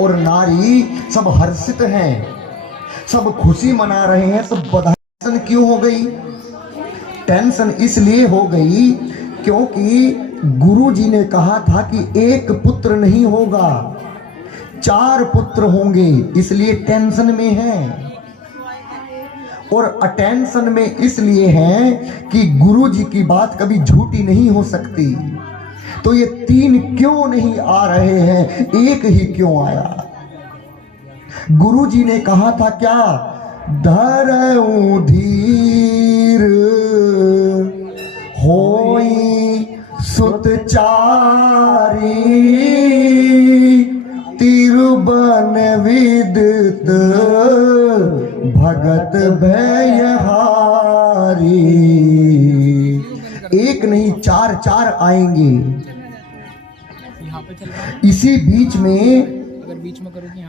और नारी सब हर्षित हैं, सब खुशी मना रहे हैं, सब बधाई। टेंशन क्यों हो गई? टेंशन इसलिए हो गई क्योंकि गुरु जी ने कहा था कि एक पुत्र नहीं होगा, 4 पुत्र होंगे, इसलिए टेंशन में है। और अटेंशन में इसलिए है कि गुरु जी की बात कभी झूठी नहीं हो सकती। तो ये 3 क्यों नहीं आ रहे हैं, एक ही क्यों आया? गुरु जी ने कहा था क्या? धरऊं धीर होई सुतचारी, तिरुबन विदित भगत भयहारी। एक नहीं 4 आएंगे। इसी बीच में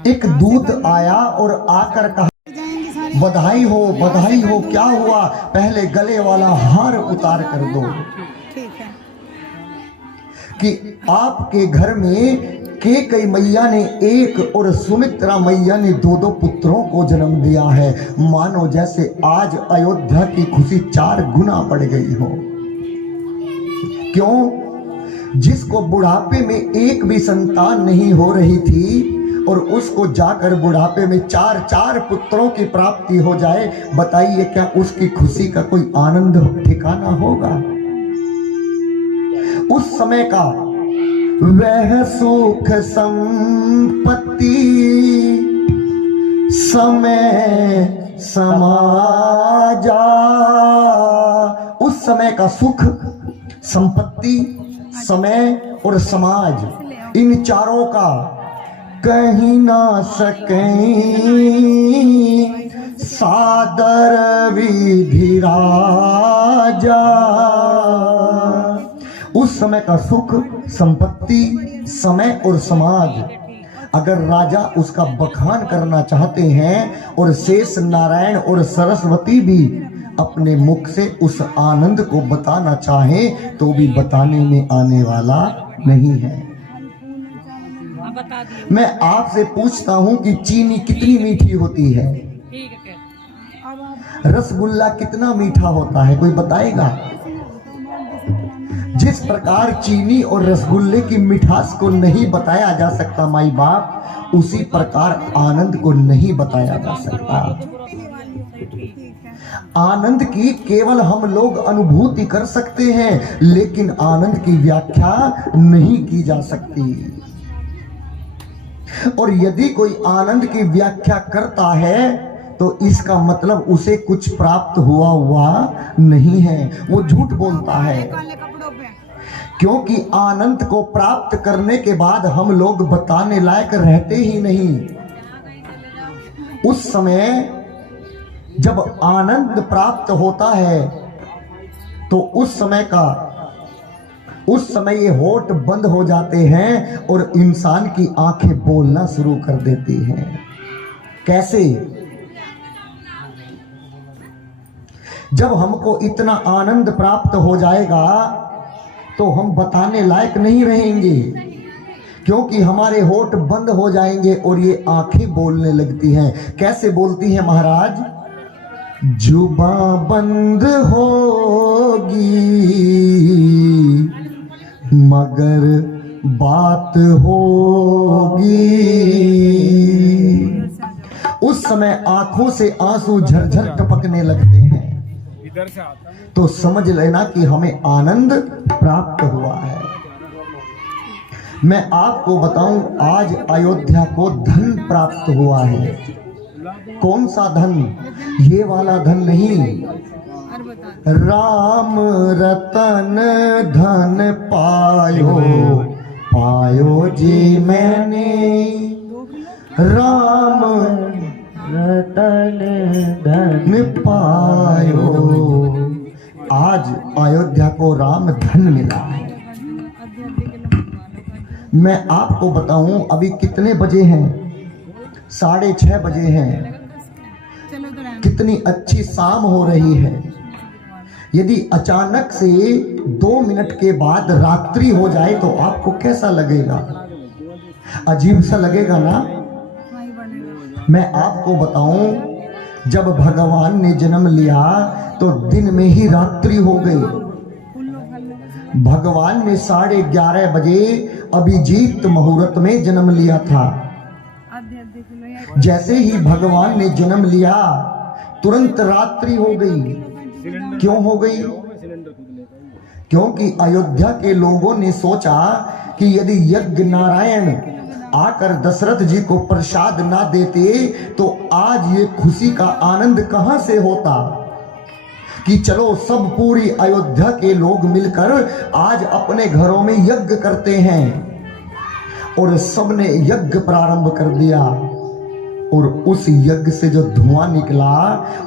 एक दूत आया और आकर कहा बधाई हो, बधाई हो। क्या हुआ? पहले गले वाला हार उतार कर दो कि आपके घर में कैकेयी मैया ने 1 और सुमित्रा मैया ने 2 पुत्रों को जन्म दिया है। मानो जैसे आज अयोध्या की खुशी 4 गुना बढ़ गई हो। क्यों? जिसको बुढ़ापे में एक भी संतान नहीं हो रही थी और उसको जाकर बुढ़ापे में 4 पुत्रों की प्राप्ति हो जाए, बताइए क्या उसकी खुशी का कोई आनंद ठिकाना होगा? उस समय का वह सुख संपत्ति समय समाजा। उस समय का सुख, संपत्ति, समय और समाज, इन चारों का कहीं ना सकें सादर विधि राजा। उस समय का सुख, संपत्ति, समय और समाज अगर राजा उसका बखान करना चाहते हैं और शेष नारायण और सरस्वती भी अपने मुख से उस आनंद को बताना चाहें तो भी बताने में आने वाला नहीं है। मैं आपसे पूछता हूं कि चीनी कितनी मीठी होती है? रसगुल्ला कितना मीठा होता है? कोई बताएगा? जिस प्रकार चीनी और रसगुल्ले की मिठास को नहीं बताया जा सकता माई बाप, उसी प्रकार आनंद को नहीं बताया जा सकता। आनंद की केवल हम लोग अनुभूति कर सकते हैं, लेकिन आनंद की व्याख्या नहीं की जा सकती। और यदि कोई आनंद की व्याख्या करता है तो इसका मतलब उसे कुछ प्राप्त हुआ नहीं है, वो झूठ बोलता है। क्योंकि आनंद को प्राप्त करने के बाद हम लोग बताने लायक रहते ही नहीं। उस समय जब आनंद प्राप्त होता है तो उस समय ये होठ बंद हो जाते हैं और इंसान की आंखें बोलना शुरू कर देती हैं। कैसे? जब हमको इतना आनंद प्राप्त हो जाएगा तो हम बताने लायक नहीं रहेंगे, क्योंकि हमारे होठ बंद हो जाएंगे और ये आंखें बोलने लगती हैं। कैसे बोलती हैं महाराज? जुबां बंद होगी मगर बात होगी। उस समय आंखों से आंसू झरझर टपकने लगते हैं, तो समझ लेना कि हमें आनंद प्राप्त हुआ है। मैं आपको बताऊं, आज अयोध्या को धन प्राप्त हुआ है। कौन सा धन? ये वाला धन नहीं, राम रतन धन पायो जी मैंने, राम रतन धन पायो। आज अयोध्या को राम धन मिला है। मैं आपको बताऊं अभी कितने बजे हैं? 6:30 बजे हैं। कितनी अच्छी शाम हो रही है। यदि अचानक से 2 मिनट के बाद रात्रि हो जाए तो आपको कैसा लगेगा? अजीब सा लगेगा ना। मैं आपको बताऊं, जब भगवान ने जन्म लिया तो दिन में ही रात्रि हो गई। भगवान ने 11:30 बजे अभिजीत मुहूर्त में जन्म लिया था। जैसे ही भगवान ने जन्म लिया तुरंत रात्रि हो गई। क्यों हो गई? क्योंकि अयोध्या के लोगों ने सोचा कि यदि यज्ञ नारायण आकर दशरथ जी को प्रसाद ना देते तो आज ये खुशी का आनंद कहां से होता कि चलो सब पूरी अयोध्या के लोग मिलकर आज अपने घरों में यज्ञ करते हैं। और सबने यज्ञ प्रारंभ कर दिया और उस यज्ञ से जो धुआं निकला,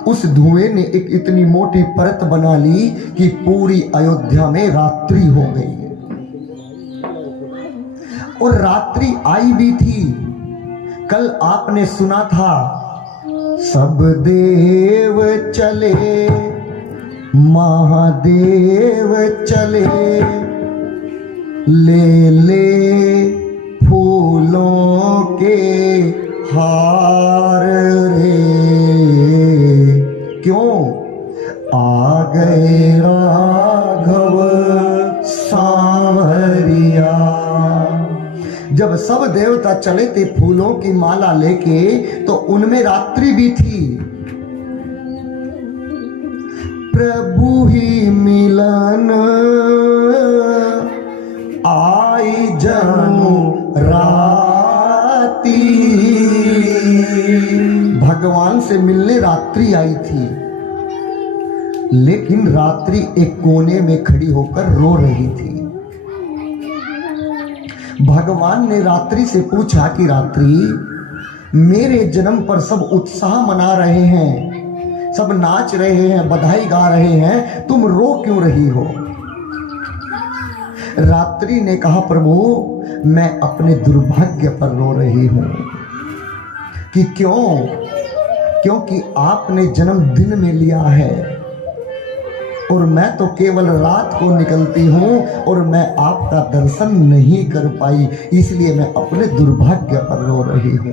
उस धुएं ने एक इतनी मोटी परत बना ली कि पूरी अयोध्या में रात्रि हो गई। और रात्रि आई भी थी। कल आपने सुना था, सब देव चले महादेव चले, ले ले फूलों के हार रे। क्यों? आ गए राघव सांवरिया। जब सब देवता चले थे फूलों की माला लेके तो उनमें रात्रि भी थी। प्रभु ही मिलन आई जनु राती। भगवान से मिलने रात्रि आई थी, लेकिन रात्रि एक कोने में खड़ी होकर रो रही थी। भगवान ने रात्रि से पूछा कि रात्रि, मेरे जन्म पर सब उत्साह मना रहे हैं, सब नाच रहे हैं, बधाई गा रहे हैं, तुम रो क्यों रही हो? रात्रि ने कहा, प्रभु मैं अपने दुर्भाग्य पर रो रही हूं। कि क्यों? क्योंकि आपने जन्म दिन में लिया है और मैं तो केवल रात को निकलती हूं और मैं आपका दर्शन नहीं कर पाई, इसलिए मैं अपने दुर्भाग्य पर रो रही हूं।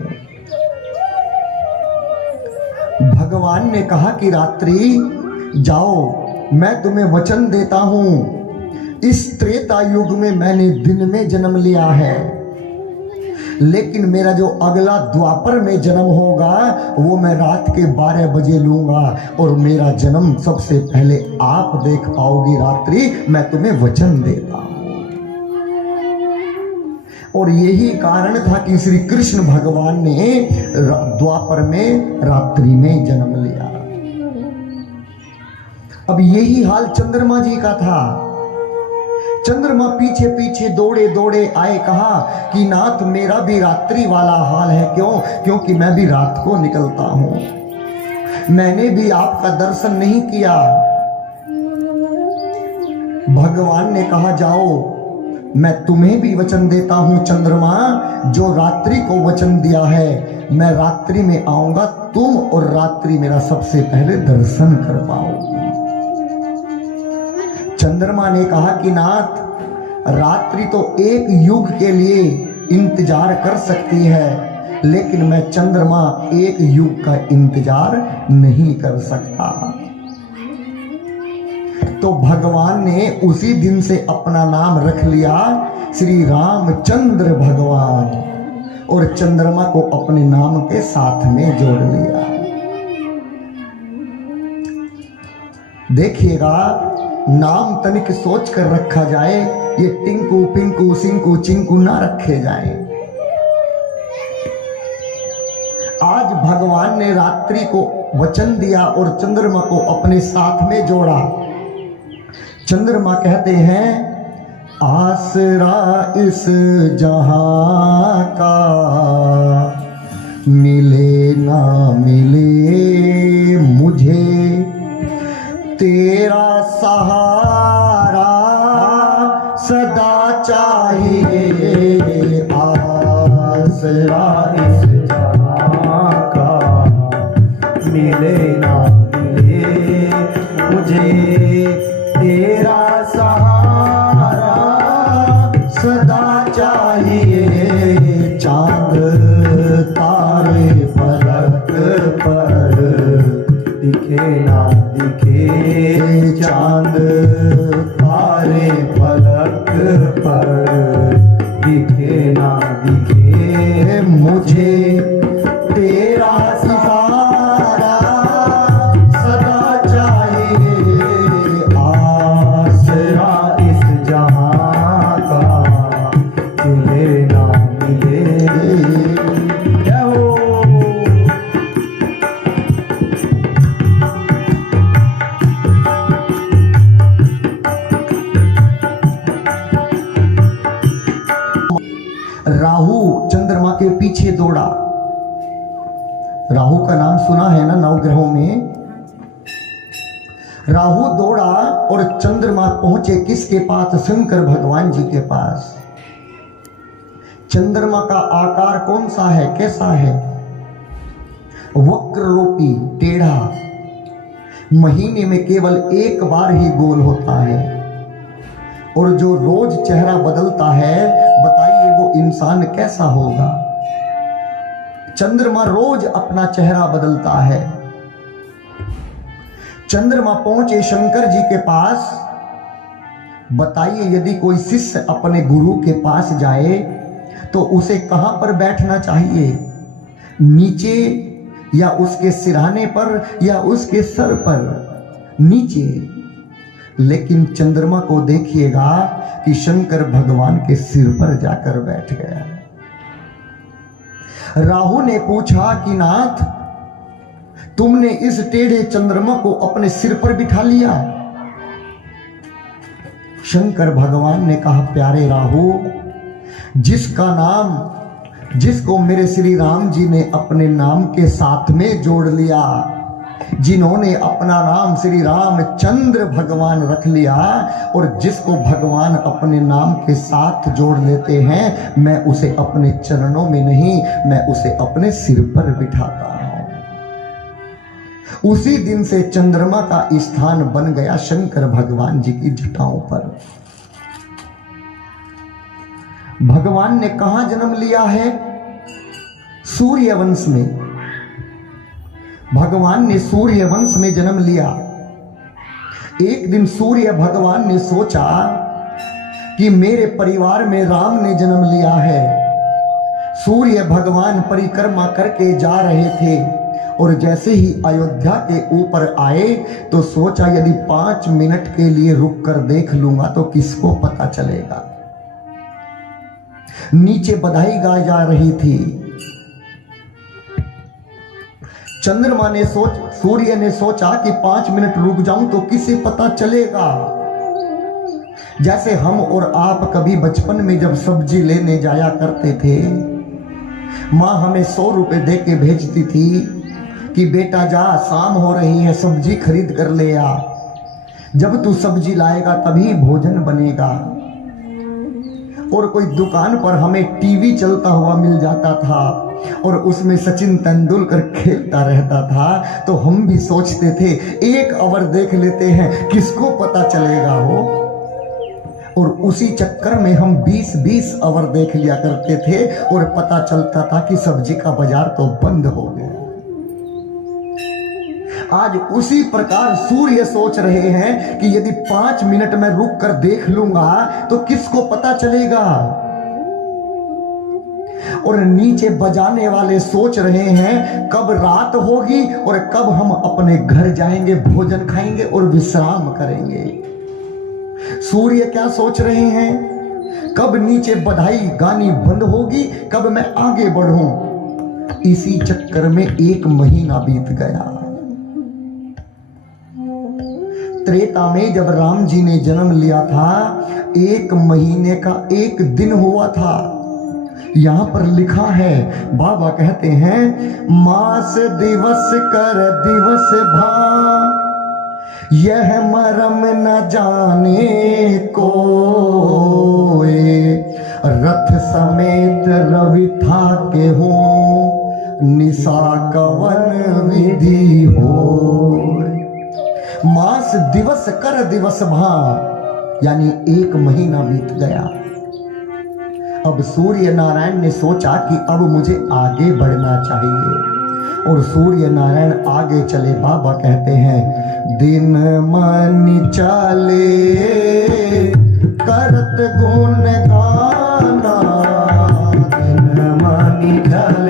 भगवान ने कहा कि रात्रि जाओ, मैं तुम्हें वचन देता हूं, इस त्रेता युग में मैंने दिन में जन्म लिया है, लेकिन मेरा जो अगला द्वापर में जन्म होगा वो मैं रात के 12 बजे लूंगा और मेरा जन्म सबसे पहले आप देख पाओगी रात्रि, मैं तुम्हें वचन देता हूं। और यही कारण था कि श्री कृष्ण भगवान ने द्वापर में रात्रि में जन्म लिया। अब यही हाल चंद्रमा जी का था। चंद्रमा पीछे पीछे दौड़े दौड़े आए, कहा कि नाथ मेरा भी रात्रि वाला हाल है। क्यों? क्योंकि मैं भी रात को निकलता हूं, मैंने भी आपका दर्शन नहीं किया। भगवान ने कहा जाओ, मैं तुम्हें भी वचन देता हूं चंद्रमा, जो रात्रि को वचन दिया है, मैं रात्रि में आऊंगा, तुम और रात्रि मेरा सबसे पहले दर्शन कर पाओगी। चंद्रमा ने कहा कि नाथ रात्रि तो एक युग के लिए इंतजार कर सकती है, लेकिन मैं चंद्रमा एक युग का इंतजार नहीं कर सकता। तो भगवान ने उसी दिन से अपना नाम रख लिया श्री रामचंद्र भगवान और चंद्रमा को अपने नाम के साथ में जोड़ लिया। देखिएगा, नाम तनिक सोच कर रखा जाए, ये टिंकू पिंकू सिंकू चिंकू ना रखे जाए। आज भगवान ने रात्रि को वचन दिया और चंद्रमा को अपने साथ में जोड़ा। चंद्रमा कहते हैं, आसरा इस जहां का मिले ना मिले मुझे, तेरा सहारा सदा चाहिए। आसरा इस जहां का मिले ना मिले मुझे, तेरा सहारा सदा चाहिए। चांद तारे पर मुझे तेरा सहारा सदा चाहिए, आसरा इस जहां का मिले ना मिले। जय हो। राहु चंद्रमा के पीछे दौड़ा। राहु का नाम सुना है ना नवग्रहों में। राहु दौड़ा और चंद्रमा पहुंचे किसके पास? शंकर भगवान जी के पास। चंद्रमा का आकार कौन सा है, कैसा है? वक्र रूपी, टेढ़ा, महीने में केवल एक बार ही गोल होता है। और जो रोज चेहरा बदलता है, बताइए वो इंसान कैसा होगा? चंद्रमा रोज अपना चेहरा बदलता है। चंद्रमा पहुंचे शंकर जी के पास। बताइए यदि कोई शिष्य अपने गुरु के पास जाए तो उसे कहां पर बैठना चाहिए? नीचे या उसके सिरहाने पर या उसके सर पर? नीचे। लेकिन चंद्रमा को देखिएगा कि शंकर भगवान के सिर पर जाकर बैठ गया। राहु ने पूछा कि नाथ, तुमने इस टेढ़े चंद्रमा को अपने सिर पर बिठा लिया। शंकर भगवान ने कहा, प्यारे राहु, जिसका नाम, जिसको मेरे श्री राम जी ने अपने नाम के साथ में जोड़ लिया, जिन्होंने अपना नाम श्री रामचंद्र भगवान रख लिया, और जिसको भगवान अपने नाम के साथ जोड़ लेते हैं, मैं उसे अपने चरणों में नहीं, मैं उसे अपने सिर पर बिठाता हूं। उसी दिन से चंद्रमा का स्थान बन गया शंकर भगवान जी की जटाओं पर। भगवान ने कहां जन्म लिया है? सूर्यवंश में। भगवान ने सूर्यवंश में जन्म लिया। एक दिन सूर्य भगवान ने सोचा कि मेरे परिवार में राम ने जन्म लिया है। सूर्य भगवान परिक्रमा करके जा रहे थे और जैसे ही अयोध्या के ऊपर आए तो सोचा यदि 5 मिनट के लिए रुक कर देख लूंगा तो किसको पता चलेगा। नीचे बधाई गाई जा रही थी। चंद्रमा ने सूर्य ने सोचा कि 5 मिनट रुक जाऊं तो किसे पता चलेगा। जैसे हम और आप कभी बचपन में जब सब्जी लेने जाया करते थे, माँ हमें 100 रुपए दे के भेजती थी कि बेटा जा, शाम हो रही है, सब्जी खरीद कर ले आ, जब तू सब्जी लाएगा तभी भोजन बनेगा। और कोई दुकान पर हमें टीवी चलता हुआ मिल जाता था और उसमें सचिन तेंदुलकर खेलता रहता था, तो हम भी सोचते थे 1 आवर देख लेते हैं, किसको पता चलेगा हो। और उसी चक्कर में हम 20-20 आवर देख लिया करते थे और पता चलता था कि सब्जी का बाजार तो बंद हो गया। आज उसी प्रकार सूर्य सोच रहे हैं कि यदि 5 मिनट में रुक कर देख लूंगा तो किसको पता चलेगा। और नीचे बजाने वाले सोच रहे हैं कब रात होगी और कब हम अपने घर जाएंगे, भोजन खाएंगे और विश्राम करेंगे। सूर्य क्या सोच रहे हैं? कब नीचे बधाई गानी बंद होगी, कब मैं आगे बढ़ूं। इसी चक्कर में 1 महीना बीत गया। त्रेता में जब राम जी ने जन्म लिया था, 1 महीने का 1 दिन हुआ था। यहां पर लिखा है, बाबा कहते हैं, मास दिवस कर दिवस भा, यह मरम न जाने कोय, रथ समेत रवि था के हो, निशा कवन विधि हो। मास दिवस कर दिवस भा, यानी 1 महीना बीत गया। अब सूर्य नारायण ने सोचा कि अब मुझे आगे बढ़ना चाहिए और सूर्य नारायण आगे चले। बाबा कहते हैं, दिन मन चले करत गुण गाना, दिन मन चले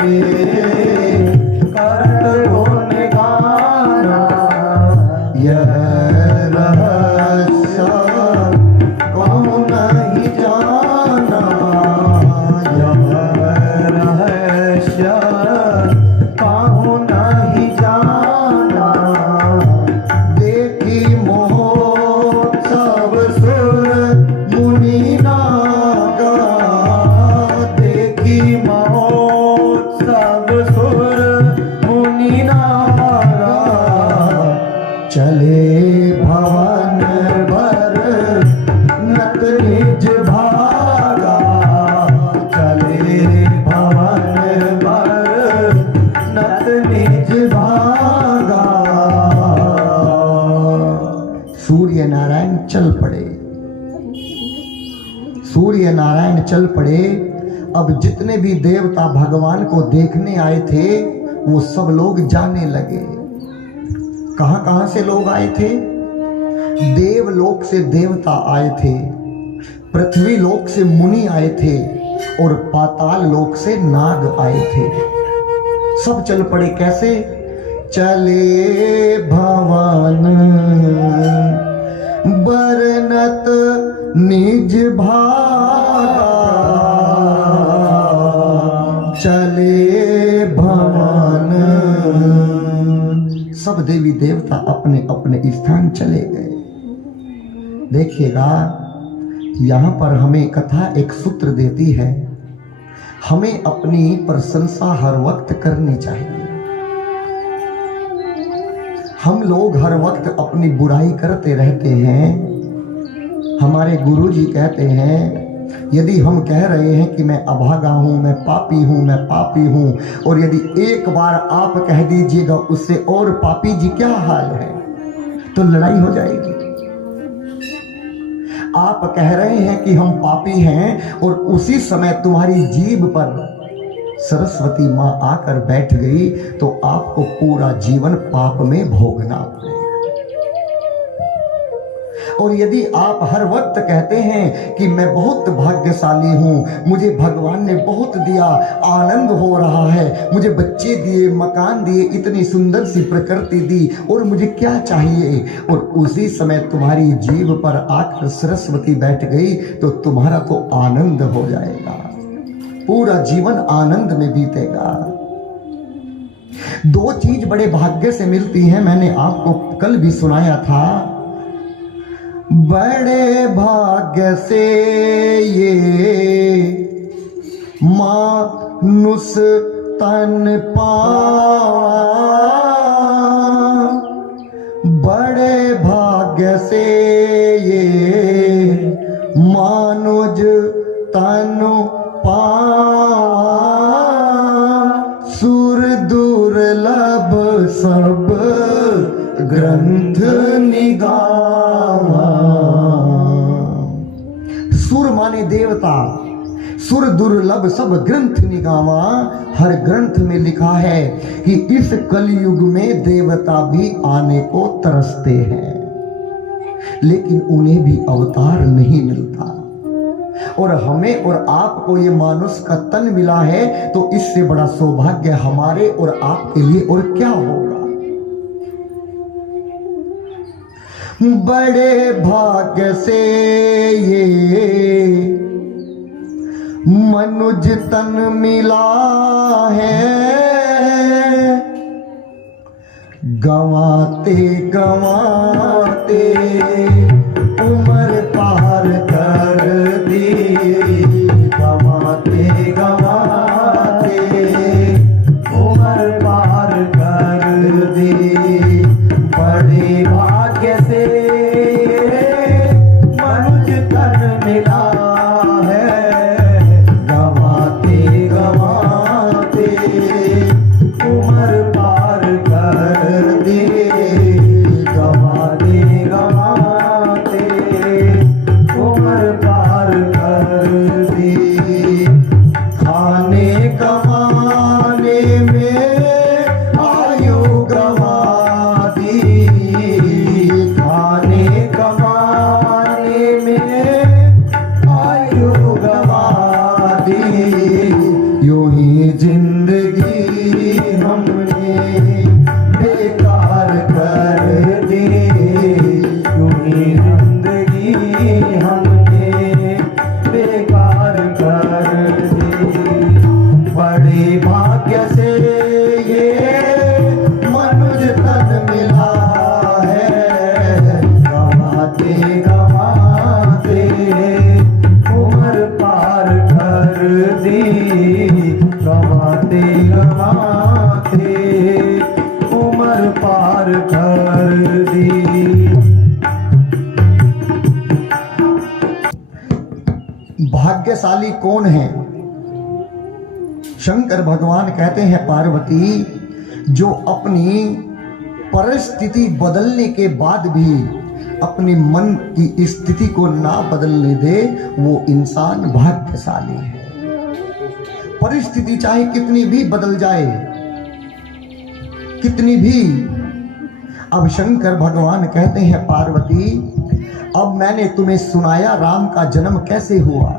सब सुर मुनि नागा, चले भवन भर नत निज भागा, चले भवन भर नत निज भागा। सूर्य नारायण चल पड़े, सूर्य नारायण चल पड़े। अब जितने भी देवता भगवान को देखने आए थे वो सब लोग जाने लगे। कहां कहां से लोग आए थे? देवलोक से देवता आए थे, पृथ्वी लोक से मुनि आए थे और पाताल लोक से नाग आए थे। सब चल पड़े। कैसे? चले भवन बरनत निज भागा, चले भवन। सब देवी देवता अपने अपने स्थान चले गए। देखिएगा यहां पर हमें कथा एक सूत्र देती है, हमें अपनी प्रशंसा हर वक्त करनी चाहिए। हम लोग हर वक्त अपनी बुराई करते रहते हैं। हमारे गुरुजी कहते हैं यदि हम कह रहे हैं कि मैं अभागा हूं, मैं पापी हूं, मैं पापी हूं, और यदि एक बार आप कह दीजिएगा उससे और पापी जी क्या हाल है, तो लड़ाई हो जाएगी। आप कह रहे हैं कि हम पापी हैं और उसी समय तुम्हारी जीभ पर सरस्वती मां आकर बैठ गई तो आपको पूरा जीवन पाप में भोगना पड़ेगा। और यदि आप हर वक्त कहते हैं कि मैं बहुत भाग्यशाली हूं, मुझे भगवान ने बहुत दिया, आनंद हो रहा है, मुझे बच्चे दिए, मकान दिए, इतनी सुंदर सी प्रकृति दी और मुझे क्या चाहिए, और उसी समय तुम्हारी जीभ पर आकर सरस्वती बैठ गई तो तुम्हारा तो आनंद हो जाएगा, पूरा जीवन आनंद में बीतेगा। दो चीज बड़े भाग्य से मिलती हैं, मैंने आपको कल भी सुनाया था। बड़े भाग्य से ये मानुष तन पावा, बड़े भाग्य से ये मानुज तन पावा, सुर दुर्लभ सब ग्रंथ निगावा। सुर माने देवता, सुर दुर्लभ सब ग्रंथ निगावा। हर ग्रंथ में लिखा है कि इस कलयुग में देवता भी आने को तरसते हैं, लेकिन उन्हें भी अवतार नहीं मिलता। और हमें और आपको ये मानुष का तन मिला है, तो इससे बड़ा सौभाग्य हमारे और आपके लिए और क्या होगा। बड़े भाग्य से ये मनुज तन मिला है, गंवाते गंवाते उम्र पार कर दी, गंवाते गंवाते उम्र पार कर दी। बड़े भाग्य से मनुज तन मिला है, गंवाते गंवाते उम्र पार कर दी, गंवाते गंवाते उम्र पार कर दी। खाने कमाने में आयु गंवा दी, खाने कमाने में आयु गंवा दी। यूं ही जिंदगी हमने बेकार कर दी, यूं ही जिंदगी हमने बेकार कर दी। बड़े भाग्य से ये मनुज तन मिला है, गंवाते गंवाते उम्र पार कर दी, गंवाते गंवाते नाथे उम्र पार कर दी। भाग्यशाली कौन है? शंकर भगवान कहते हैं पार्वती, जो अपनी परिस्थिति बदलने के बाद भी अपनी मन की स्थिति को ना बदलने दे, वो इंसान भाग्यशाली है। परिस्थिति चाहे कितनी भी बदल जाए, कितनी भी। अब शंकर भगवान कहते हैं पार्वती, अब मैंने तुम्हें सुनाया राम का जन्म कैसे हुआ,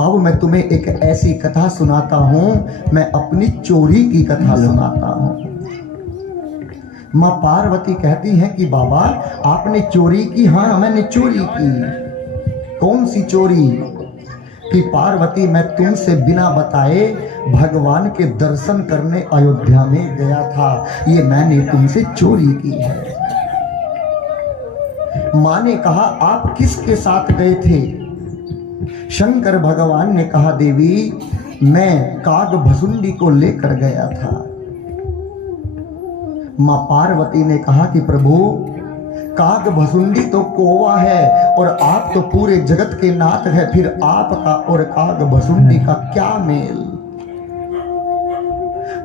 अब मैं तुम्हें एक ऐसी कथा सुनाता हूं, मैं अपनी चोरी की कथा सुनाता हूं। मां पार्वती कहती हैं कि बाबा आपने चोरी की? हाँ मैंने चोरी की। कौन सी चोरी? कि पार्वती मैं तुमसे बिना बताए भगवान के दर्शन करने अयोध्या में गया था, ये मैंने तुमसे चोरी की है। मां ने कहा आप किसके साथ गए थे? शंकर भगवान ने कहा देवी मैं काग भसुंडी को लेकर गया था। मां पार्वती ने कहा कि प्रभु काग भसुंडी तो कौवा है और आप तो पूरे जगत के नाथ है, फिर आपका और काग भसुंडी का क्या मेल?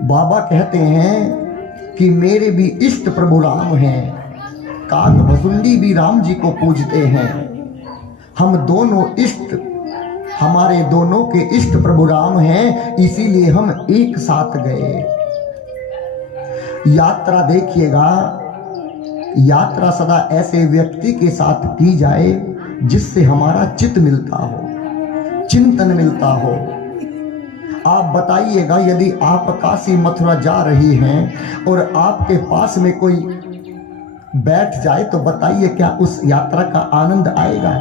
बाबा कहते हैं कि मेरे भी इष्ट प्रभु राम हैं, काग भसुंडी भी राम जी को पूजते हैं। हम दोनों इष्ट, हमारे दोनों के इष्ट प्रभु राम हैं, इसीलिए हम एक साथ गए। यात्रा देखिएगा, यात्रा सदा ऐसे व्यक्ति के साथ की जाए जिससे हमारा चित्त मिलता हो, चिंतन मिलता हो। आप बताइएगा यदि आप काशी मथुरा जा रही हैं और आपके पास में कोई बैठ जाए तो बताइए क्या उस यात्रा का आनंद आएगा?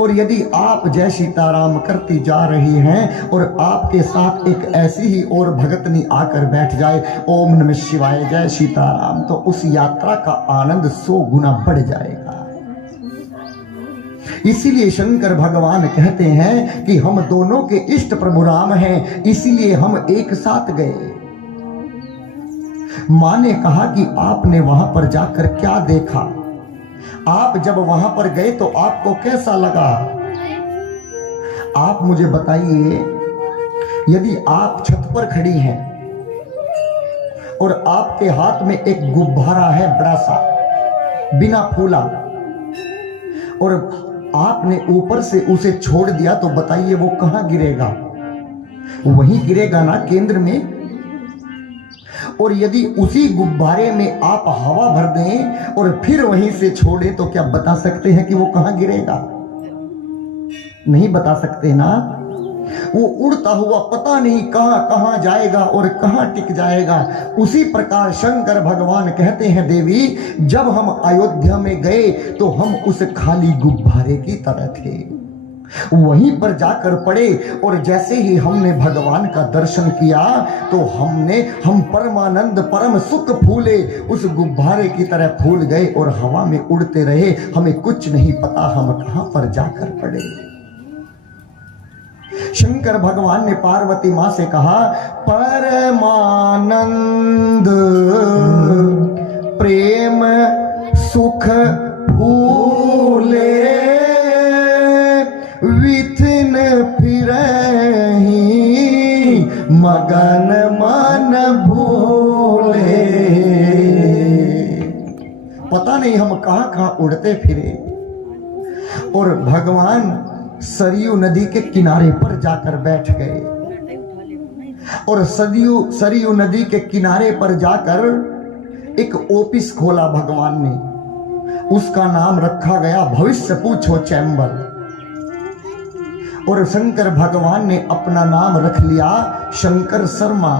और यदि आप जय सीताराम करती जा रही हैं और आपके साथ एक ऐसी ही और भगतनी आकर बैठ जाए, ओम नमः शिवाय जय सीताराम, तो उस यात्रा का आनंद 100 गुना बढ़ जाएगा। इसीलिए शंकर भगवान कहते हैं कि हम दोनों के इष्ट प्रभु राम हैं, इसीलिए हम एक साथ गए। मां ने कहा कि आपने वहां पर जाकर क्या देखा? आप जब वहां पर गए तो आपको कैसा लगा? आप मुझे बताइए। यदि आप छत पर खड़ी हैं और आपके हाथ में एक गुब्बारा है बड़ा सा, बिना फूला, और आपने ऊपर से उसे छोड़ दिया, तो बताइए वो कहां गिरेगा? वहीं गिरेगा ना, केंद्र में। और यदि उसी गुब्बारे में आप हवा भर दें और फिर वहीं से छोड़ें, तो क्या बता सकते हैं कि वो कहां गिरेगा? नहीं बता सकते ना। वो उड़ता हुआ पता नहीं कहां कहां जाएगा और कहां टिक जाएगा। उसी प्रकार शंकर भगवान कहते हैं देवी, जब हम अयोध्या में गए तो हम उस खाली गुब्बारे की तरह थे, वहीं पर जाकर पड़े, और जैसे ही हमने भगवान का दर्शन किया तो हम परमानंद परम सुख फूले, उस गुब्बारे की तरह फूल गए और हवा में उड़ते रहे। हमें कुछ नहीं पता हम कहां पर जाकर पड़े। शंकर भगवान ने पार्वती मां से कहा, परमानंद प्रेम सुख फूले, विथिन फिरहि मगन मन भूले। पता नहीं हम कहां कहां उड़ते फिरे, और भगवान सरयू नदी के किनारे पर जाकर बैठ गए। और सरयू नदी के किनारे पर जाकर एक ऑफिस खोला भगवान ने, उसका नाम रखा गया भविष्य पूछो चैम्बर। और शंकर भगवान ने अपना नाम रख लिया शंकर शर्मा,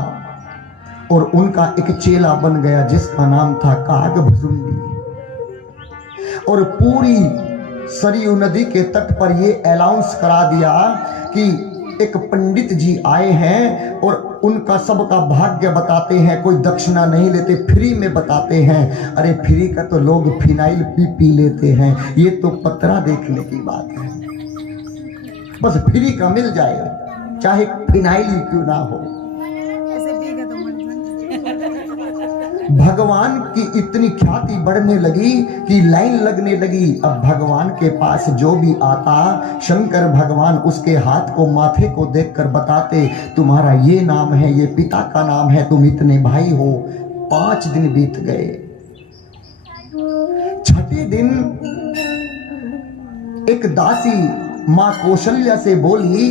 और उनका एक चेला बन गया जिसका नाम था काग भसुंडी। और पूरी सरयू नदी के तट पर ये अनाउंस करा दिया कि एक पंडित जी आए हैं और उनका सबका भाग्य बताते हैं, कोई दक्षिणा नहीं लेते, फ्री में बताते हैं। अरे फ्री का तो लोग फिनाइल पी लेते हैं, ये तो पतरा देखने की बात है, बस फ्री का मिल जाए। चाहे फिनाइल क्यों ना हो। भगवान की इतनी ख्याति बढ़ने लगी कि लाइन लगने लगी। अब भगवान के पास जो भी आता, शंकर भगवान उसके हाथ को, माथे को देखकर बताते, तुम्हारा ये नाम है, ये पिता का नाम है, तुम इतने भाई हो। 5 दिन बीत गए। 6ठे दिन एक दासी मां कौशल्या से बोली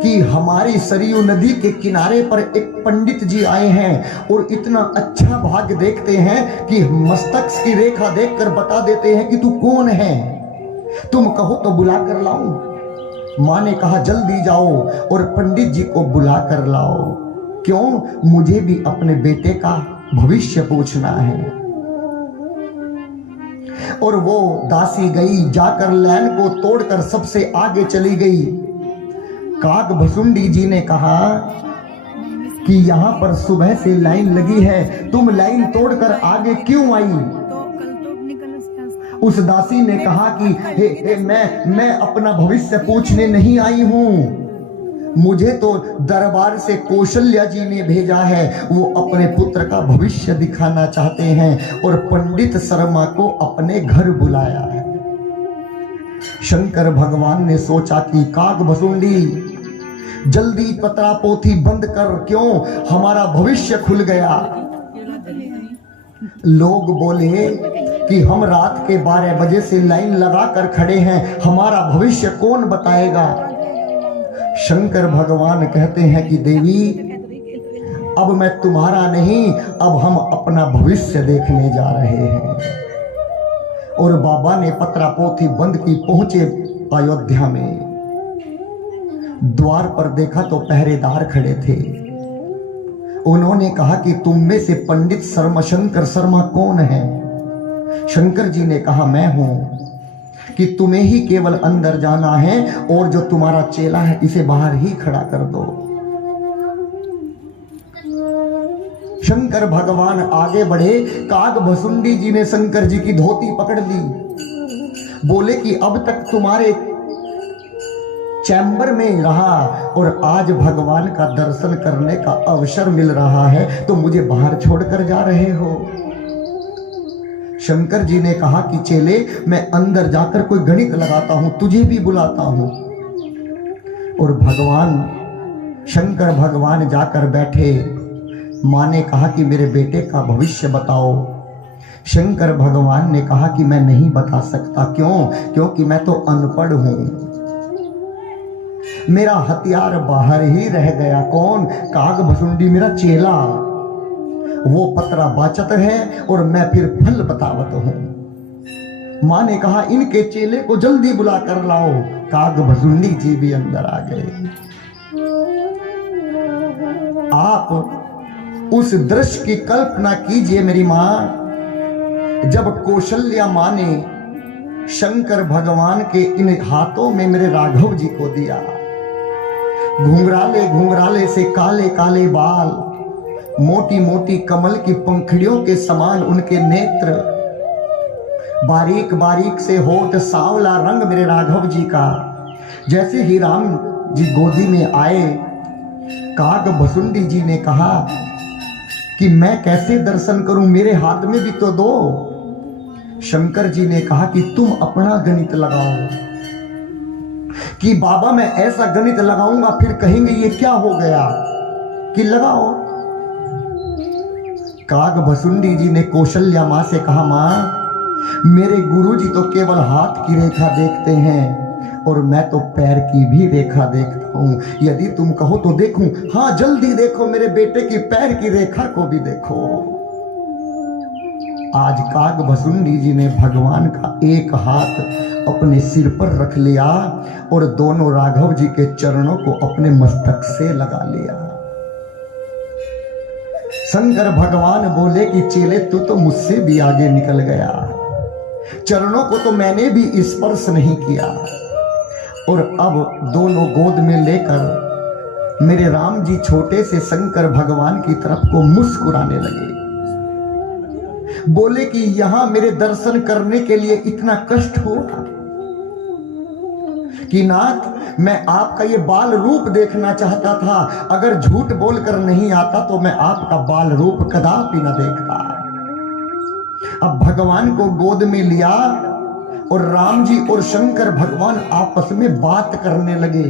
कि हमारी सरयू नदी के किनारे पर एक पंडित जी आए हैं और इतना अच्छा भाग्य देखते हैं कि मस्तक की रेखा देखकर बता देते हैं कि तू कौन है, तुम कहो तो बुला कर लाऊं। मां ने कहा जल्दी जाओ और पंडित जी को बुला कर लाओ। क्यों? मुझे भी अपने बेटे का भविष्य पूछना है। और वो दासी गई, जाकर लाइन को तोड़कर सबसे आगे चली गई। काग भसुंडी जी ने कहा कि यहां पर सुबह से लाइन लगी है, तुम लाइन तोड़कर आगे क्यों आई? उस दासी ने कहा कि हे मैं अपना भविष्य पूछने नहीं आई हूं, मुझे तो दरबार से कौशल्या जी ने भेजा है, वो अपने पुत्र का भविष्य दिखाना चाहते हैं और पंडित शर्मा को अपने घर बुलाया है। शंकर भगवान ने सोचा कि काग भसुंडी जल्दी पतरा पोथी बंद कर, क्यों? हमारा भविष्य खुल गया। लोग बोले कि हम रात के 12 बजे से लाइन लगाकर खड़े हैं, हमारा भविष्य कौन बताएगा? शंकर भगवान कहते हैं कि देवी, अब मैं तुम्हारा नहीं, अब हम अपना भविष्य देखने जा रहे हैं। और बाबा ने पतरा पोथी बंद की। पहुंचे अयोध्या में, द्वार पर देखा तो पहरेदार खड़े थे। उन्होंने कहा कि तुम में से पंडित शंकर शर्मा कौन है? शंकर जी ने कहा मैं हूं, कि तुम्हें ही केवल अंदर जाना है और जो तुम्हारा चेला है इसे बाहर ही खड़ा कर दो। शंकर भगवान आगे बढ़े। काग भसुंडी जी ने शंकर जी की धोती पकड़ ली, बोले कि अब तक तुम्हारे चैम्बर में रहा और आज भगवान का दर्शन करने का अवसर मिल रहा है तो मुझे बाहर छोड़कर जा रहे हो। शंकर जी ने कहा कि चेले, मैं अंदर जाकर कोई गणित लगाता हूं, तुझे भी बुलाता हूं। और शंकर भगवान जाकर बैठे। मां ने कहा कि मेरे बेटे का भविष्य बताओ। शंकर भगवान ने कहा कि मैं नहीं बता सकता। क्यों? क्योंकि मैं तो अनपढ़ हूं, मेरा हथियार बाहर ही रह गया। कौन? काग भसुंडी मेरा चेला, वो पतरा बाचत है और मैं फिर फल बतावत हूं। मां ने कहा इनके चेले को जल्दी बुला कर लाओ। काग भसुंडी जी भी अंदर आ गए। आप उस दृश्य की कल्पना कीजिए मेरी मां, जब कौशल्या मां ने शंकर भगवान के इन हाथों में मेरे राघव जी को दिया। घुंघराले घुंघराले से काले काले बाल, मोटी मोटी कमल की पंखड़ियों के समान उनके नेत्र, बारीक बारीक से होठ, सांवला रंग मेरे राघव जी का। जैसे ही राम जी गोदी में आए, काग भसुंडी जी ने कहा कि मैं कैसे दर्शन करूं, मेरे हाथ में भी तो दो। शंकर जी ने कहा कि तुम अपना गणित लगाओ। कि बाबा मैं ऐसा गणित लगाऊंगा फिर कहेंगे ये क्या हो गया, कि लगाओ। काग भसुंडी जी ने कौशल्या मां से कहा, मां मेरे गुरुजी तो केवल हाथ की रेखा देखते हैं और मैं तो पैर की भी रेखा देखता हूं, यदि तुम कहो तो देखूं। हाँ जल्दी देखो, मेरे बेटे की पैर की रेखा को भी देखो। आज काग भसुंडी जी ने भगवान का एक हाथ अपने सिर पर रख लिया और दोनों राघव जी के चरणों को अपने मस्तक से लगा लिया। शंकर भगवान बोले कि चेले तू तो मुझसे भी आगे निकल गया, चरणों को तो मैंने भी स्पर्श नहीं किया। और अब दोनों गोद में लेकर मेरे राम जी छोटे से शंकर भगवान की तरफ को मुस्कुराने लगे। बोले कि यहां मेरे दर्शन करने के लिए इतना कष्ट हुआ कि नाथ मैं आपका ये बाल रूप देखना चाहता था, अगर झूठ बोलकर नहीं आता तो मैं आपका बाल रूप कदापि न देखता। अब भगवान को गोद में लिया और राम जी और शंकर भगवान आपस में बात करने लगे।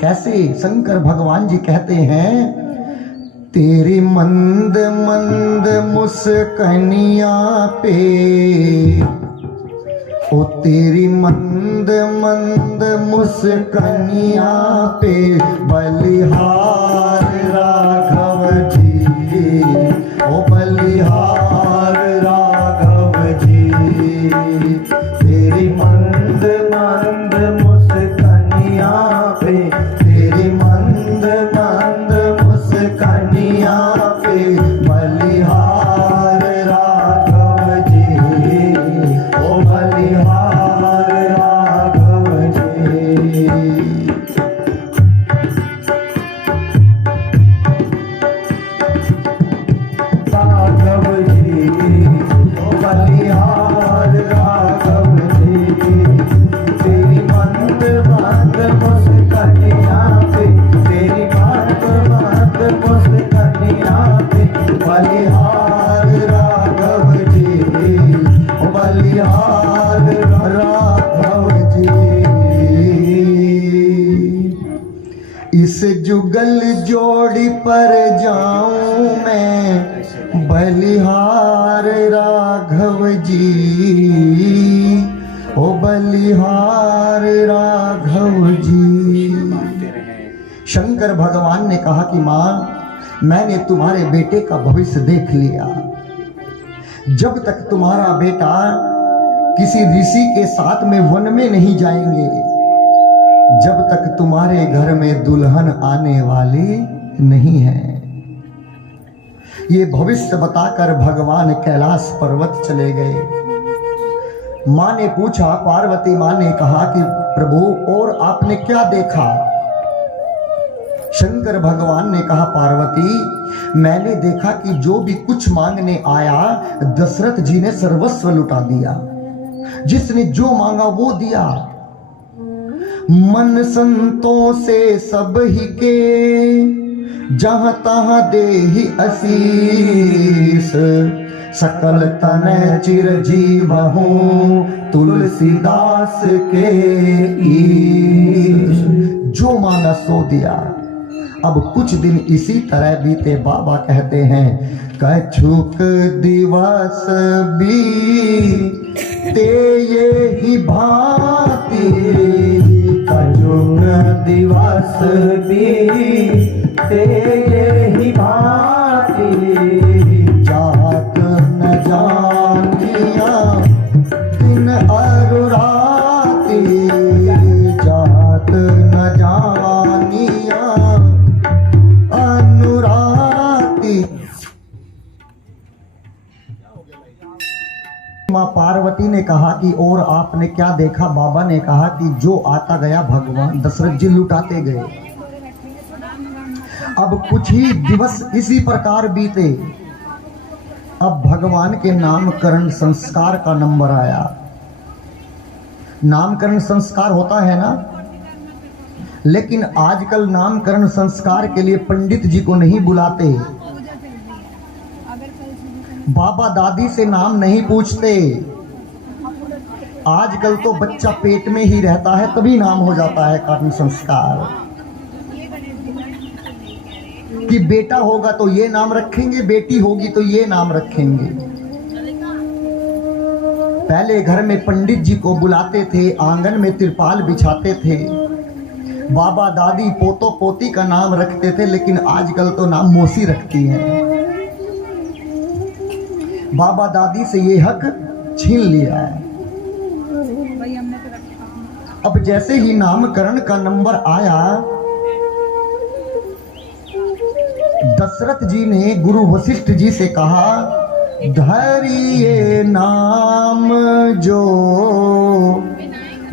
कैसे? शंकर भगवान जी कहते हैं, तेरी मंद मंद मुस्कनिया पे, ओ तेरी मंद मंद मुस्कनिया पे बलिहार राघव जी, ओ बलिहार राघव जी। तेरी मंद मंद मुस्कनिया पे, तेरी मंद मंद मुस्कनिया पे बलिहार राघव जी, ओ बलिहार राघव जी। राघव जी, ओ बलिहार राघव जी। तेरी मंद मंद मुस्कनिया पे, तेरी मंद मंद मुस्कनिया पे बलिहार राघव जी, ओ बलिहार राघव जी। इस जुगल जोड़ी पर जाऊं मैं बलिहार राघव जी, ओ बलिहार राघव जी। शंकर भगवान ने कहा कि मां, मैंने तुम्हारे बेटे का भविष्य देख लिया। जब तक तुम्हारा बेटा किसी ऋषि के साथ में वन में नहीं जाएंगे, जब तक तुम्हारे घर में दुल्हन आने वाली नहीं है। ये भविष्य बताकर भगवान कैलाश पर्वत चले गए। मां ने पूछा, पार्वती मां ने कहा कि प्रभु और आपने क्या देखा? शंकर भगवान ने कहा, पार्वती मैंने देखा कि जो भी कुछ मांगने आया दशरथ जी ने सर्वस्व लुटा दिया। जिसने जो मांगा वो दिया। मन संतों से सब ही के, जहां तहां दे ही असीस। सकल तन चिरजीव हूं तुलसीदास के ईश। जो मांगा सो दिया। अब कुछ दिन इसी तरह बीते। बाबा कहते हैं, कछुक दिवस बीते ये ही भांति, कछुक दिवस बीते ये ही भांति। जात न जानिया दिन और राति, जात न जानिया अनुराति। मां पार्वती ने कहा कि और आपने क्या देखा? बाबा ने कहा कि जो आता गया भगवान दशरथ जी लुटाते गए। अब कुछ ही दिवस इसी प्रकार बीते। अब भगवान के नामकरण संस्कार का नंबर आया। नामकरण संस्कार होता है ना, लेकिन आजकल नामकरण संस्कार के लिए पंडित जी को नहीं बुलाते, बाबा दादी से नाम नहीं पूछते। आजकल तो बच्चा पेट में ही रहता है तभी नाम हो जाता है करण संस्कार। कि बेटा होगा तो ये नाम रखेंगे, बेटी होगी तो ये नाम रखेंगे। पहले घर में पंडित जी को बुलाते थे, आंगन में तिरपाल बिछाते थे, बाबा दादी पोतो पोती का नाम रखते थे। लेकिन आजकल तो नाम मौसी रखती है। बाबा दादी से ये हक छीन लिया है। अब जैसे ही नामकरण का नंबर आया, दशरथ जी ने गुरु वशिष्ठ जी से कहा, धरिए नाम जो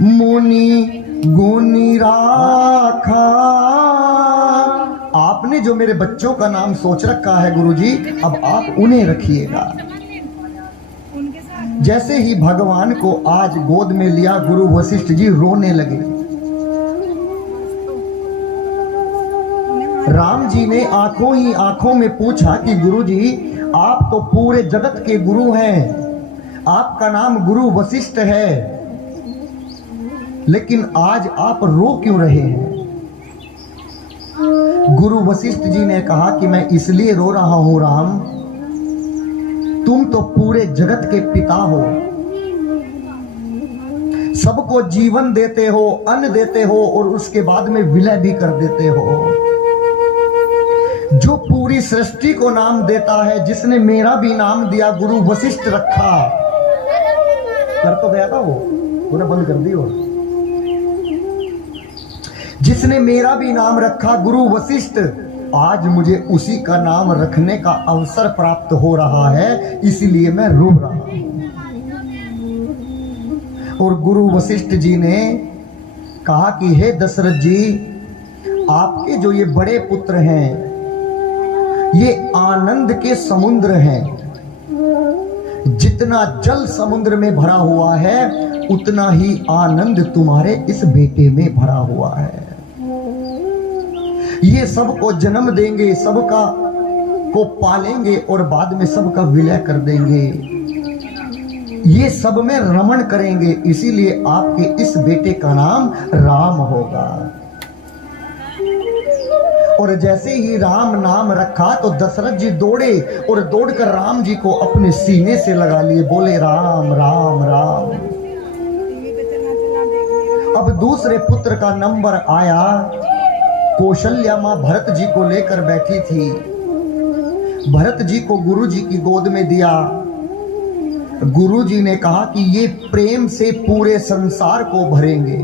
मुनि गुनी राखा। आपने जो मेरे बच्चों का नाम सोच रखा है गुरुजी, अब आप उन्हें रखिएगा। जैसे ही भगवान को आज गोद में लिया, गुरु वशिष्ठ जी रोने लगे। राम जी ने आंखों ही आंखों में पूछा कि गुरु जी, आप तो पूरे जगत के गुरु हैं, आपका नाम गुरु वशिष्ठ है, लेकिन आज आप रो क्यों रहे हैं? गुरु वशिष्ठ जी ने कहा कि मैं इसलिए रो रहा हूं राम, तुम तो पूरे जगत के पिता हो, सबको जीवन देते हो, अन्न देते हो और उसके बाद में विलय भी कर देते हो। जो पूरी सृष्टि को नाम देता है, जिसने मेरा भी नाम दिया, गुरु वशिष्ठ रखा, कर तो गया था वो, तूने बंद कर दी। और जिसने मेरा भी नाम रखा गुरु वशिष्ठ, आज मुझे उसी का नाम रखने का अवसर प्राप्त हो रहा है, इसीलिए मैं रो रहा हूं। और गुरु वशिष्ठ जी ने कहा कि हे दशरथ जी, आपके जो ये बड़े पुत्र हैं, ये आनंद के समुद्र हैं। जितना जल समुद्र में भरा हुआ है, उतना ही आनंद तुम्हारे इस बेटे में भरा हुआ है। ये सबको जन्म देंगे, सबका को पालेंगे और बाद में सबका विलय कर देंगे। ये सब में रमण करेंगे, इसीलिए आपके इस बेटे का नाम राम होगा। और जैसे ही राम नाम रखा तो दशरथ जी दौड़े और दौड़कर राम जी को अपने सीने से लगा लिए, बोले राम राम राम। अब दूसरे पुत्र का नंबर आया। कौशल्या मां भरत जी को लेकर बैठी थी। भरत जी को गुरु जी की गोद में दिया। गुरु जी ने कहा कि ये प्रेम से पूरे संसार को भरेंगे,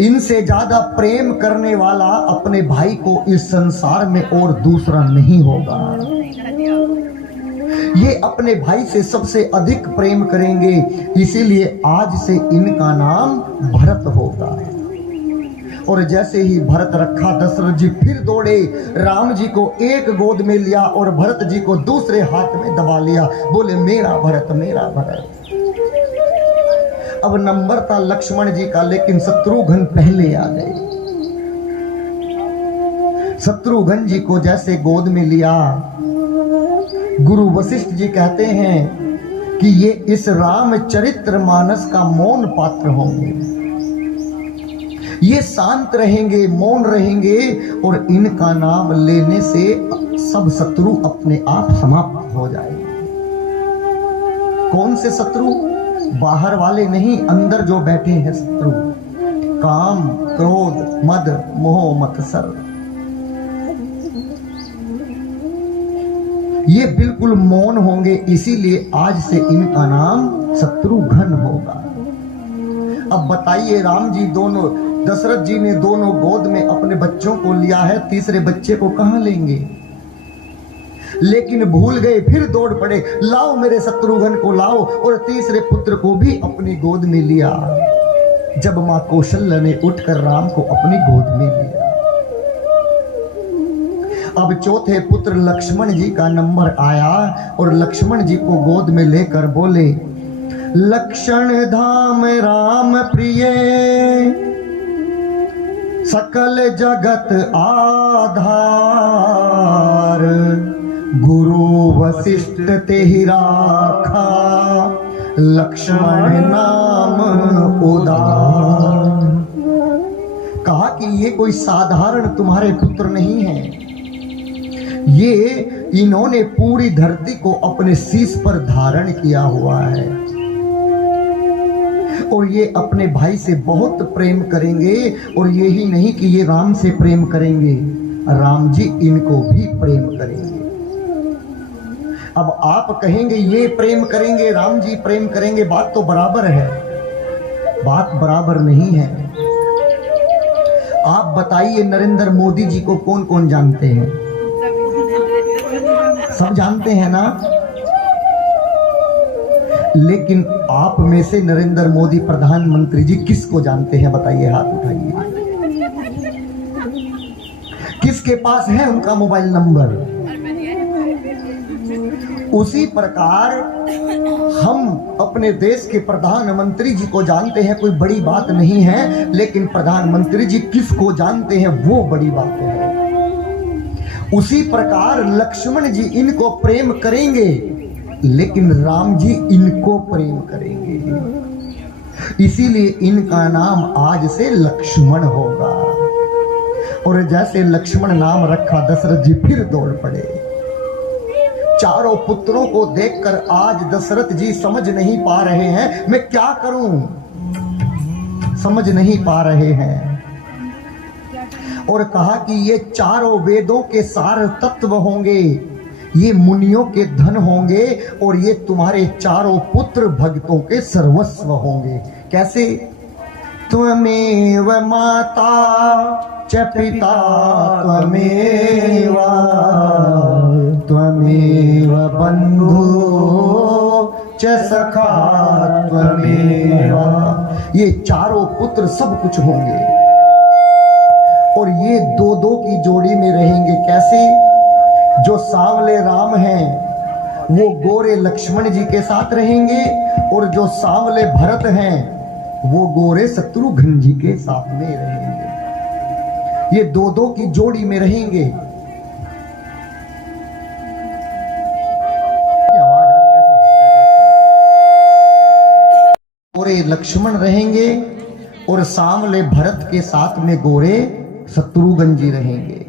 इनसे ज्यादा प्रेम करने वाला अपने भाई को इस संसार में और दूसरा नहीं होगा। ये अपने भाई से सबसे अधिक प्रेम करेंगे, इसीलिए आज से इनका नाम भरत होगा। और जैसे ही भरत रखा, दशरथ जी फिर दौड़े, राम जी को एक गोद में लिया और भरत जी को दूसरे हाथ में दबा लिया, बोले मेरा भरत मेरा भरत। अब नंबर था लक्ष्मण जी का, लेकिन शत्रुघ्न पहले आ गए। शत्रुघ्न जी को जैसे गोद में लिया, गुरु वशिष्ठ जी कहते हैं कि ये इस रामचरित्र मानस का मौन पात्र होंगे, ये शांत रहेंगे, मौन रहेंगे और इनका नाम लेने से सब शत्रु अपने आप समाप्त हो जाएंगे। कौन से शत्रु? बाहर वाले नहीं, अंदर जो बैठे हैं शत्रु, काम क्रोध मद मोह मत्सर, ये बिल्कुल मौन होंगे, इसीलिए आज से इनका नाम शत्रुघ्न होगा। अब बताइए, राम जी दोनों, दशरथ जी ने दोनों गोद में अपने बच्चों को लिया है, तीसरे बच्चे को कहां लेंगे? लेकिन भूल गए, फिर दौड़ पड़े, लाओ मेरे शत्रुघ्न को लाओ, और तीसरे पुत्र को भी अपनी गोद में लिया। जब मां कौशल्या ने उठकर राम को अपनी गोद में लिया, अब चौथे पुत्र लक्ष्मण जी का नंबर आया और लक्ष्मण जी को गोद में लेकर बोले, लक्षण धाम राम प्रिय, सकल जगत आधार, गुरु वशिष्ठ तेहि राखा, लक्ष्मण नाम उदार। कहा कि ये कोई साधारण तुम्हारे पुत्र नहीं है, ये इन्होंने पूरी धरती को अपने शीश पर धारण किया हुआ है और ये अपने भाई से बहुत प्रेम करेंगे। और यही नहीं कि ये राम से प्रेम करेंगे, राम जी इनको भी प्रेम करेंगे। अब आप कहेंगे ये प्रेम करेंगे, राम जी प्रेम करेंगे, बात तो बराबर है। बात बराबर नहीं है। आप बताइए, नरेंद्र मोदी जी को कौन कौन जानते हैं? सब जानते हैं ना। लेकिन आप में से नरेंद्र मोदी प्रधानमंत्री जी किसको जानते हैं? बताइए, हाथ उठाइए। किसके पास है उनका मोबाइल नंबर? उसी प्रकार हम अपने देश के प्रधानमंत्री जी को जानते हैं, कोई बड़ी बात नहीं है, लेकिन प्रधानमंत्री जी किसको जानते हैं वो बड़ी बात है। उसी प्रकार लक्ष्मण जी इनको प्रेम करेंगे, लेकिन राम जी इनको प्रेम करेंगे, इसीलिए इनका नाम आज से लक्ष्मण होगा। और जैसे लक्ष्मण नाम रखा, दशरथ जी फिर दौड़ पड़े। चारों पुत्रों को देखकर आज दशरथ जी समझ नहीं पा रहे हैं, मैं क्या करूं, समझ नहीं पा रहे हैं। और कहा कि ये चारों वेदों के सार तत्व होंगे, ये मुनियों के धन होंगे, और ये तुम्हारे चारों पुत्र भक्तों के सर्वस्व होंगे। कैसे? त्वमेव माता च पिता त्वमेव, त्वमेव बंधु च सखा त्वमेव। ये चारों पुत्र सब कुछ होंगे, और ये दो दो की जोड़ी में रहेंगे। कैसे? जो सांवले राम हैं वो गोरे लक्ष्मण जी के साथ रहेंगे, और जो सांवले भरत हैं वो गोरे शत्रुघ्न जी के साथ में रहेंगे। ये दो दो की जोड़ी में रहेंगे। गोरे लक्ष्मण रहेंगे और सांवले भरत के साथ में गोरे शत्रुघ्न जी रहेंगे।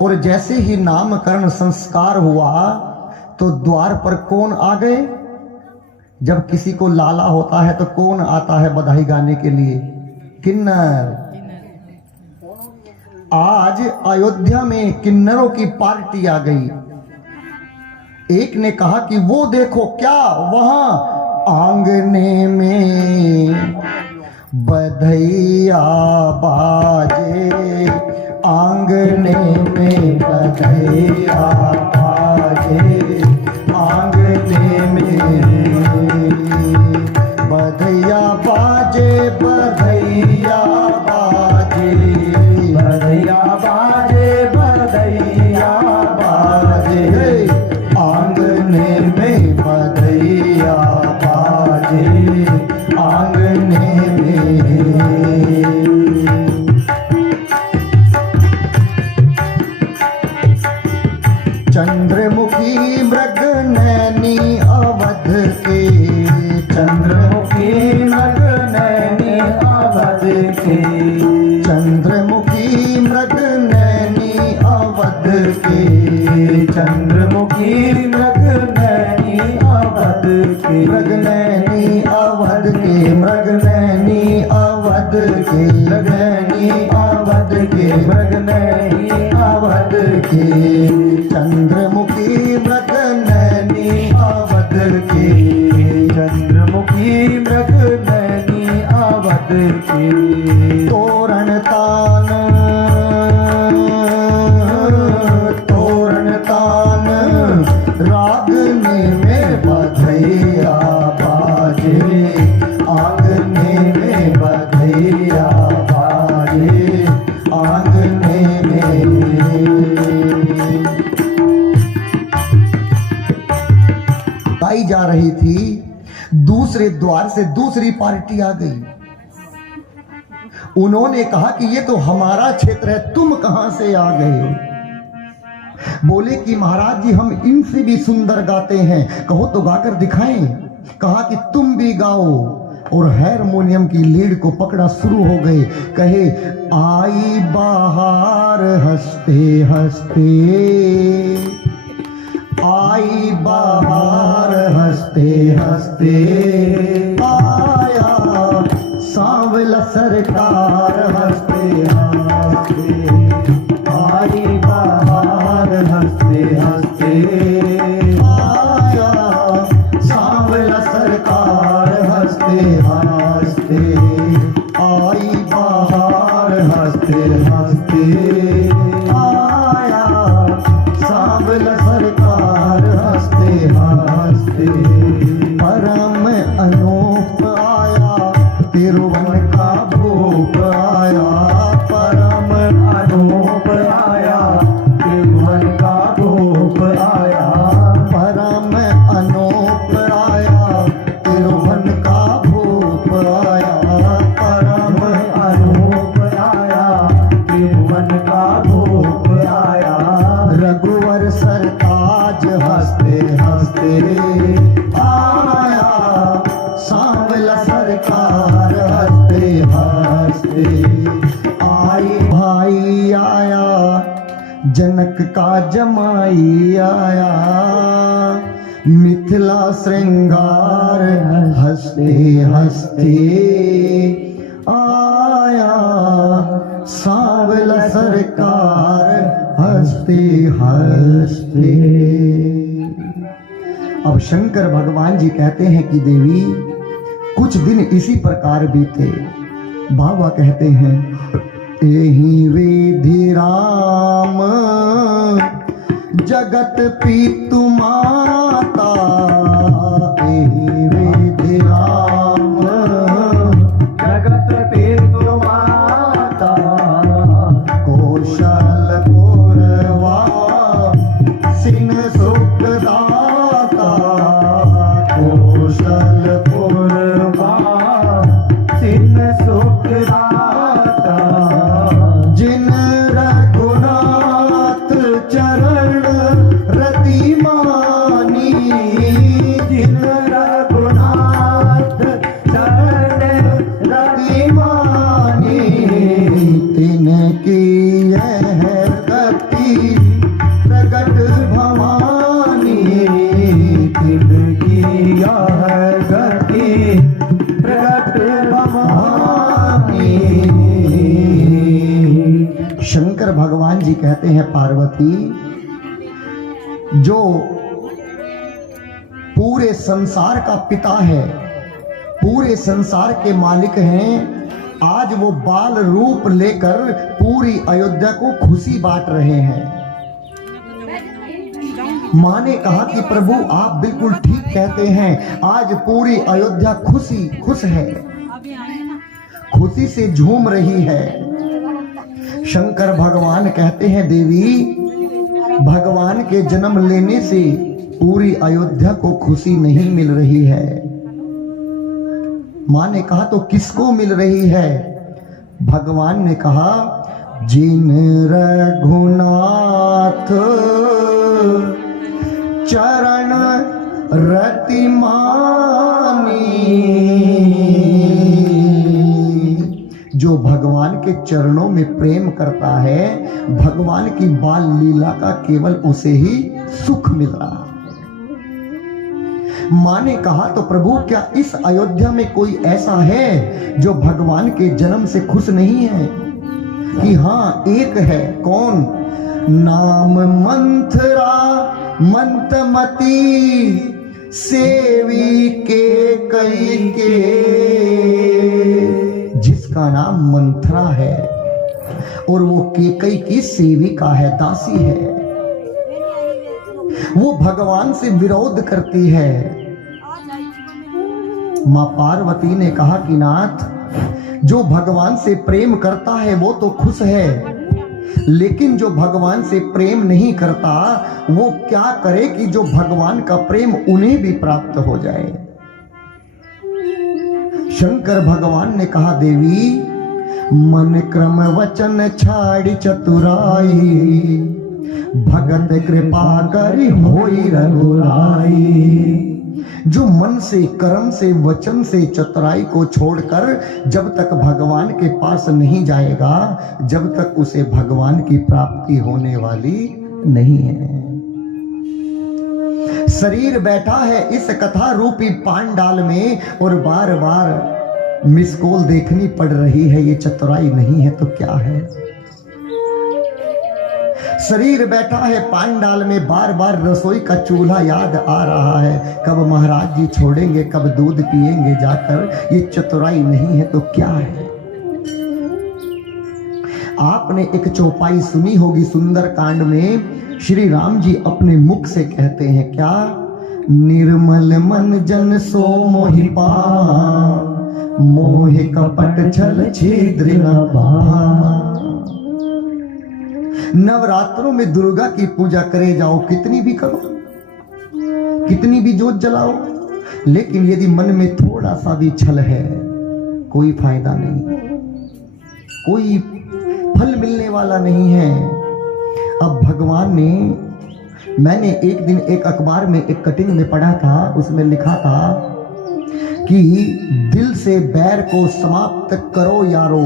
और जैसे ही नामकरण संस्कार हुआ तो द्वार पर कौन आ गए? जब किसी को लाला होता है तो कौन आता है बधाई गाने के लिए? किन्नर। आज अयोध्या में किन्नरों की पार्टी आ गई। एक ने कहा कि वो देखो क्या, वहां आंगने में बधैया बाजे, आंगने में बधैया बाजे, आंगने में बधैया बाजे, बधैया बाजे, बधैया बाजे, बधैया बाजे, आंगने में बधैया बाजे, आंगने चंद्रमुखी मृग नैनी अवध के, चंद्रमुखी मृग नैनी अवध के, चंद्रमुखी मृग नैनी अवध के, चंद्रमुखी मृग नैनी अवध के, मृग नैनी अवध के, मृग नैनी अवध के, मृग नैनी अवध के, मृग नैनी अवध के, चंद्रमुखी मृग नैनी अवध के, चंद्रमुखी मृग नैनी अवध के। तोरण तान, तोरण तान रागने में बधैया बाजे, आंगने में बधैया बाजे, आंगने में। गाई जा रही थी, दूसरे द्वार से दूसरी पार्टी आ गई। उन्होंने कहा कि ये तो हमारा क्षेत्र है, तुम कहां से आ गए? बोले कि महाराज जी हम इनसे भी सुंदर गाते हैं, कहो तो गाकर दिखाएं। कहा कि तुम भी गाओ, और हारमोनियम की लीड को पकड़ा, शुरू हो गए। कहे आई बाहर हंसते हंसते, आई बाहर हंसते हंसते, आया सांवला सरकार हंसते हंसते, आई बाहर हंसते हंसते, आया सांवला सरकार हंसते हंसते, आई बाहर हंसते हंसते, आया सांवला सरकार हंसते हंसते। परम अनूप आया, तिरुवन का भूप आया, हंसते आया, सांवला सरकार हंसते हंसते आई। भाई आया, जनक का जमाई आया, मिथिला श्रृंगार हंसते हंसते आया, सांवला सरकार हंसते हंसते। अब शंकर भगवान जी कहते हैं कि देवी कुछ दिन इसी प्रकार बीते। बाबा कहते हैं एहि वेधि राम जगत पीतु माता, एहि वेधि राम जगत पीतु माता, कौशलपुर वासिन सुखदाता, कौशलपुर वासिन सुखदाता, जिन रघुनाथ चरण रति मानी, जिन रघुनाथ चरण रति मानी, तिनकी यह गति प्रगट भवानी, तिनकी यह गति प्रगट भवानी। शंकर भगवान जी कहते हैं पार्वती जो पूरे संसार का पिता है, पूरे संसार के मालिक हैं, आज वो बाल रूप लेकर पूरी अयोध्या को खुशी बांट रहे हैं। मां ने कहा कि प्रभु आप बिल्कुल ठीक कहते हैं, आज पूरी अयोध्या खुश है, खुशी से झूम रही है। शंकर भगवान कहते हैं देवी भगवान के जन्म लेने से पूरी अयोध्या को खुशी नहीं मिल रही है। मां ने कहा तो किसको मिल रही है? भगवान ने कहा जिन रघुनाथ चरण रति मानी, जो भगवान के चरणों में प्रेम करता है, भगवान की बाल लीला का केवल उसे ही सुख मिल रहा है। मां ने कहा तो प्रभु क्या इस अयोध्या में कोई ऐसा है जो भगवान के जन्म से खुश नहीं है? कि हाँ एक है। कौन? नाम मंथरा मंतमती सेवी के कई के, जिसका नाम मंथरा है और वो केकई की सेविका है, दासी है। वो भगवान से विरोध करती है। मां पार्वती ने कहा कि नाथ जो भगवान से प्रेम करता है वो तो खुश है, लेकिन जो भगवान से प्रेम नहीं करता वो क्या करे कि जो भगवान का प्रेम उन्हें भी प्राप्त हो जाए। शंकर भगवान ने कहा देवी मन क्रम वचन छाड़ी चतुराई, भगत कृपा करी होई रघुराई। जो मन से कर्म से वचन से चतुराई को छोड़कर जब तक भगवान के पास नहीं जाएगा, जब तक उसे भगवान की प्राप्ति होने वाली नहीं है। शरीर बैठा है इस कथा रूपी पांडाल में और बार बार मिस कॉल देखनी पड़ रही है। ये चतुराई नहीं है तो क्या है? शरीर बैठा है पांडाल में, बार बार रसोई का चूल्हा याद आ रहा है, कब महाराज जी छोड़ेंगे, कब दूध पिएंगे जाकर। ये चतुराई नहीं है तो क्या है? आपने एक चौपाई सुनी होगी सुंदर कांड में, श्री राम जी अपने मुख से कहते हैं क्या? निर्मल मन जन सो मोहि पावा, मोह कपट छल छिद्र न भावा। नवरात्रों में दुर्गा की पूजा करे जाओ, कितनी भी करो, कितनी भी जोत जलाओ, लेकिन यदि मन में थोड़ा सा भी छल है कोई फायदा नहीं, कोई फल मिलने वाला नहीं है। अब भगवान ने मैंने एक दिन एक अखबार में एक कटिंग में पढ़ा था, उसमें लिखा था कि दिल से बैर को समाप्त करो यारो,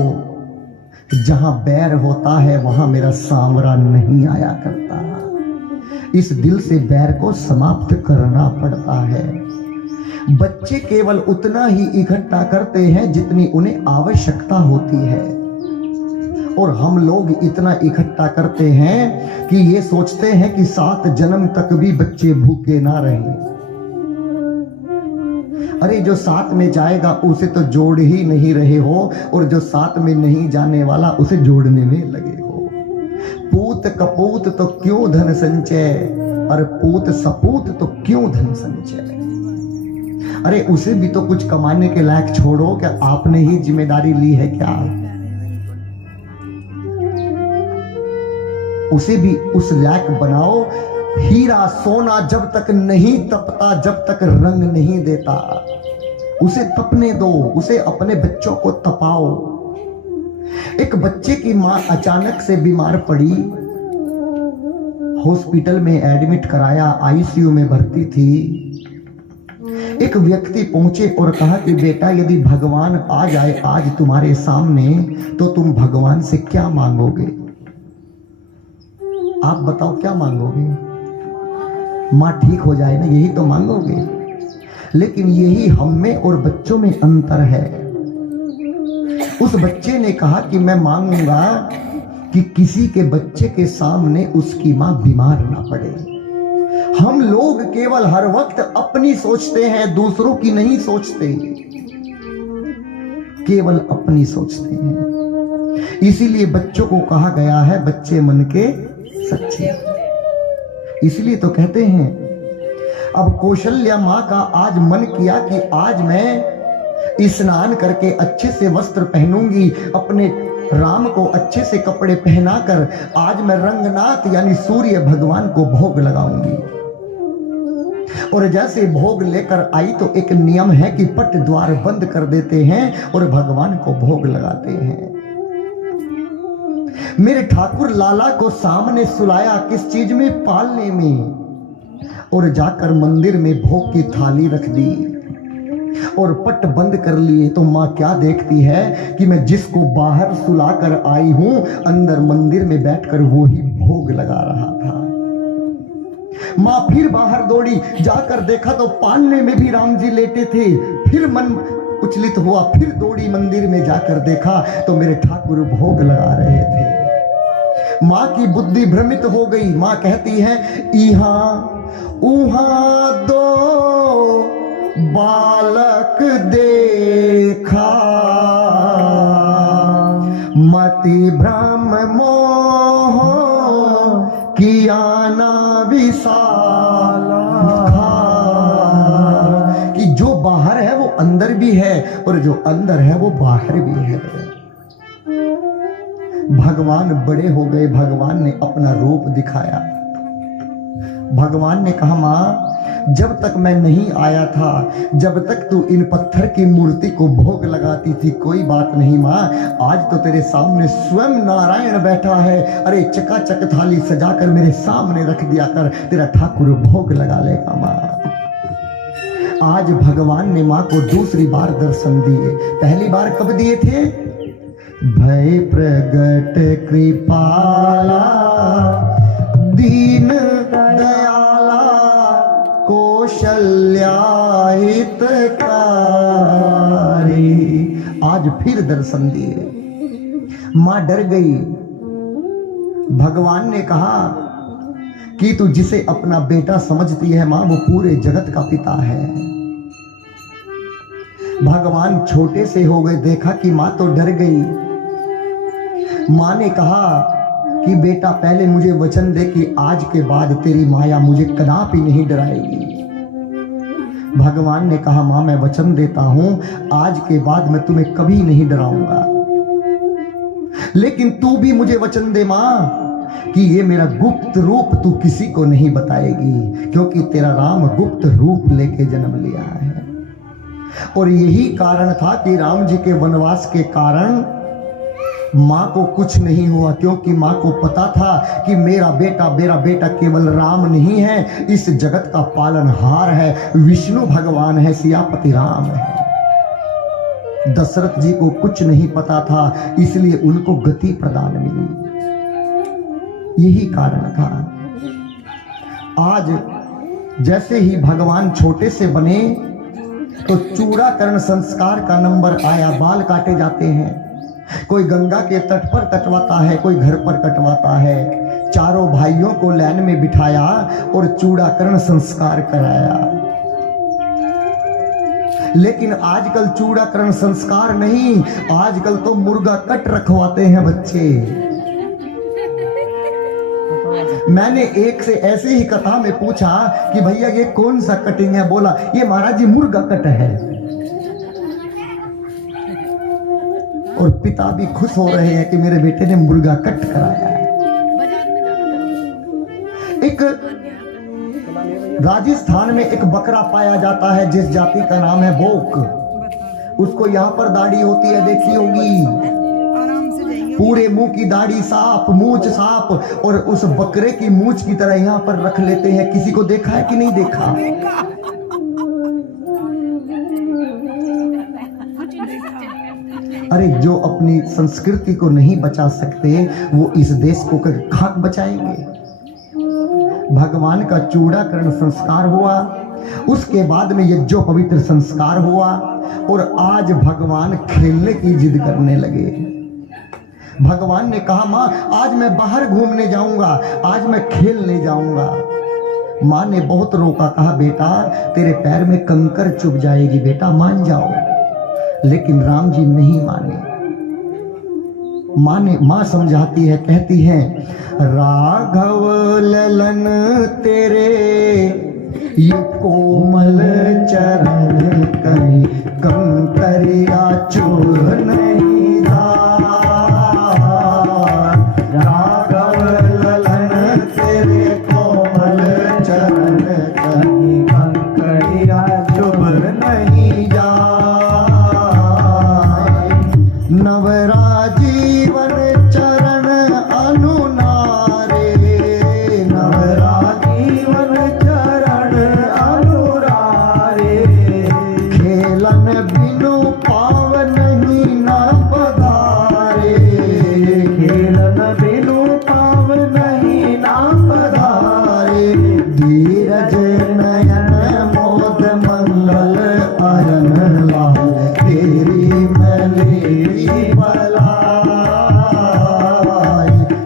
जहां बैर होता है वहां मेरा सांवरा नहीं आया करता। इस दिल से बैर को समाप्त करना पड़ता है। बच्चे केवल उतना ही इकट्ठा करते हैं जितनी उन्हें आवश्यकता होती है, और हम लोग इतना इकट्ठा करते हैं कि ये सोचते हैं कि 7 जन्म तक भी बच्चे भूखे ना रहें। अरे जो 7 में जाएगा उसे तो जोड़ ही नहीं रहे हो, और जो 7 में नहीं जाने वाला उसे जोड़ने में लगे हो। पूत कपूत तो क्यों धन संचय, और पूत सपूत तो क्यों धन संचय। अरे उसे भी तो कुछ कमाने के लायक छोड़ो, क्या आपने ही जिम्मेदारी ली है क्या? उसे भी उस लायक बनाओ। हीरा सोना जब तक नहीं तपता, जब तक रंग नहीं देता, उसे तपने दो, उसे अपने बच्चों को तपाओ। एक बच्चे की मां अचानक से बीमार पड़ी, हॉस्पिटल में एडमिट कराया, आईसीयू में भर्ती थी। एक व्यक्ति पहुंचे और कहा कि बेटा यदि भगवान आ जाए आज तुम्हारे सामने तो तुम भगवान से क्या मांगोगे? आप बताओ क्या मांगोगे? मां ठीक हो जाए ना, यही तो मांगोगे। लेकिन यही हम में और बच्चों में अंतर है। उस बच्चे ने कहा कि मैं मांगूंगा कि किसी के बच्चे के सामने उसकी मां बीमार ना पड़े। हम लोग केवल हर वक्त अपनी सोचते हैं, दूसरों की नहीं सोचते, केवल अपनी सोचते हैं। इसीलिए बच्चों को कहा गया है बच्चे मन के सच्चे। इसलिए तो कहते हैं, अब कौशल्या मां का आज मन किया कि आज मैं स्नान करके अच्छे से वस्त्र पहनूंगी, अपने राम को अच्छे से कपड़े पहनाकर आज मैं रंगनाथ यानी सूर्य भगवान को भोग लगाऊंगी। और जैसे भोग लेकर आई तो एक नियम है कि पट द्वार बंद कर देते हैं और भगवान को भोग लगाते हैं। मेरे ठाकुर लाला को सामने सुलाया, किस चीज में? पालने में। और जाकर मंदिर में भोग की थाली रख दी और पट बंद कर लिए। तो मां क्या देखती है कि मैं जिसको बाहर सुलाकर आई हूं, अंदर मंदिर में बैठकर वो ही भोग लगा रहा था। मां फिर बाहर दौड़ी, जाकर देखा तो पालने में भी राम जी लेटे थे। फिर मन उचलित हुआ, फिर दौड़ी मंदिर में, जाकर देखा तो मेरे ठाकुर भोग लगा रहे थे। मां की बुद्धि भ्रमित हो गई। मां कहती है, इहां उहां दो बालक देखा, मति भ्रम मोह किया ना विशाला। कि जो बाहर है वो अंदर भी है, और जो अंदर है वो बाहर भी है। भगवान बड़े हो गए, भगवान ने अपना रूप दिखाया। भगवान ने कहा, मां जब तक मैं नहीं आया था, जब तक तू इन पत्थर की मूर्ति को भोग लगाती थी, कोई बात नहीं मां, आज तो तेरे सामने स्वयं नारायण बैठा है। अरे चकाचक थाली सजाकर मेरे सामने रख दिया कर, तेरा ठाकुर भोग लगा लेगा मां। आज भगवान ने मां को दूसरी बार दर्शन दिए। पहली बार कब दिए थे? भय प्रगट कृपाला दीन दयाला कौशल्या हितकारी। आज फिर दर्शन दिए। मां डर गई। भगवान ने कहा कि तू जिसे अपना बेटा समझती है मां, वो पूरे जगत का पिता है। भगवान छोटे से हो गए, देखा कि मां तो डर गई। मां ने कहा कि बेटा पहले मुझे वचन दे कि आज के बाद तेरी माया मुझे कदापि नहीं डराएगी। भगवान ने कहा, मां मैं वचन देता हूं, आज के बाद मैं तुम्हें कभी नहीं डराऊंगा। लेकिन तू भी मुझे वचन दे मां कि ये मेरा गुप्त रूप तू किसी को नहीं बताएगी, क्योंकि तेरा राम गुप्त रूप लेके जन्म लिया है। और यही कारण था कि राम जी के वनवास के कारण माँ को कुछ नहीं हुआ, क्योंकि माँ को पता था कि मेरा बेटा केवल राम नहीं है, इस जगत का पालनहार है, विष्णु भगवान है, सियापति राम है। दशरथ जी को कुछ नहीं पता था, इसलिए उनको गति प्रदान मिली। यही कारण था। आज जैसे ही भगवान छोटे से बने तो चूड़ाकरण संस्कार का नंबर आया, बाल काटे जाते हैं। कोई गंगा के तट पर कटवाता है, कोई घर पर कटवाता है। चारों भाइयों को लाइन में बिठाया और चूड़ाकरण संस्कार कराया। लेकिन आजकल चूड़ाकरण संस्कार नहीं, आजकल तो मुर्गा कट रखवाते हैं बच्चे। मैंने एक से ऐसे ही कथा में पूछा कि भैया ये कौन सा कटिंग है? बोला ये महाराज जी मुर्गा कट है। और पिता भी खुश हो रहे हैं कि मेरे बेटे ने मुर्गा कट कराया है। एक राजस्थान में एक बकरा पाया जाता है जिस जाति का नाम है बोक। उसको यहाँ पर दाढ़ी होती है, देखी होगी, पूरे मुंह की दाढ़ी साफ, मूंछ साफ, और उस बकरे की मूंछ की तरह यहाँ पर रख लेते हैं। किसी को देखा है कि नहीं देखा? अरे जो अपनी संस्कृति को नहीं बचा सकते वो इस देश को खाक बचाएंगे। भगवान का चूड़ाकरण संस्कार हुआ, उसके बाद में यज्ञो पवित्र संस्कार हुआ, और आज भगवान खेलने की जिद करने लगे। भगवान ने कहा माँ आज मैं बाहर घूमने जाऊंगा, आज मैं खेलने जाऊंगा। माँ ने बहुत रोका, कहा बेटा तेरे पैर में कंकर चुभ जाएगी, बेटा मान जाओ। लेकिन राम जी नहीं माने। माँ समझाती है, कहती है राघव ललन तेरे ये कोमल चरण कहीं कंकरिया चूर नहीं धार। राघव ललन तेरे कोमल चरण कहीं कंकरिया चूर नहीं जाए। नवराजीवन चरण अनुनारे, नवराजीवन चरण अनुरारे। खेलन बिनु पाव नहीं न पधारे, खेलन बिनु पाव नहीं न पधारे। धीरज नयन मोद मंगल अयन लाओ, तेरी मैली बलाई।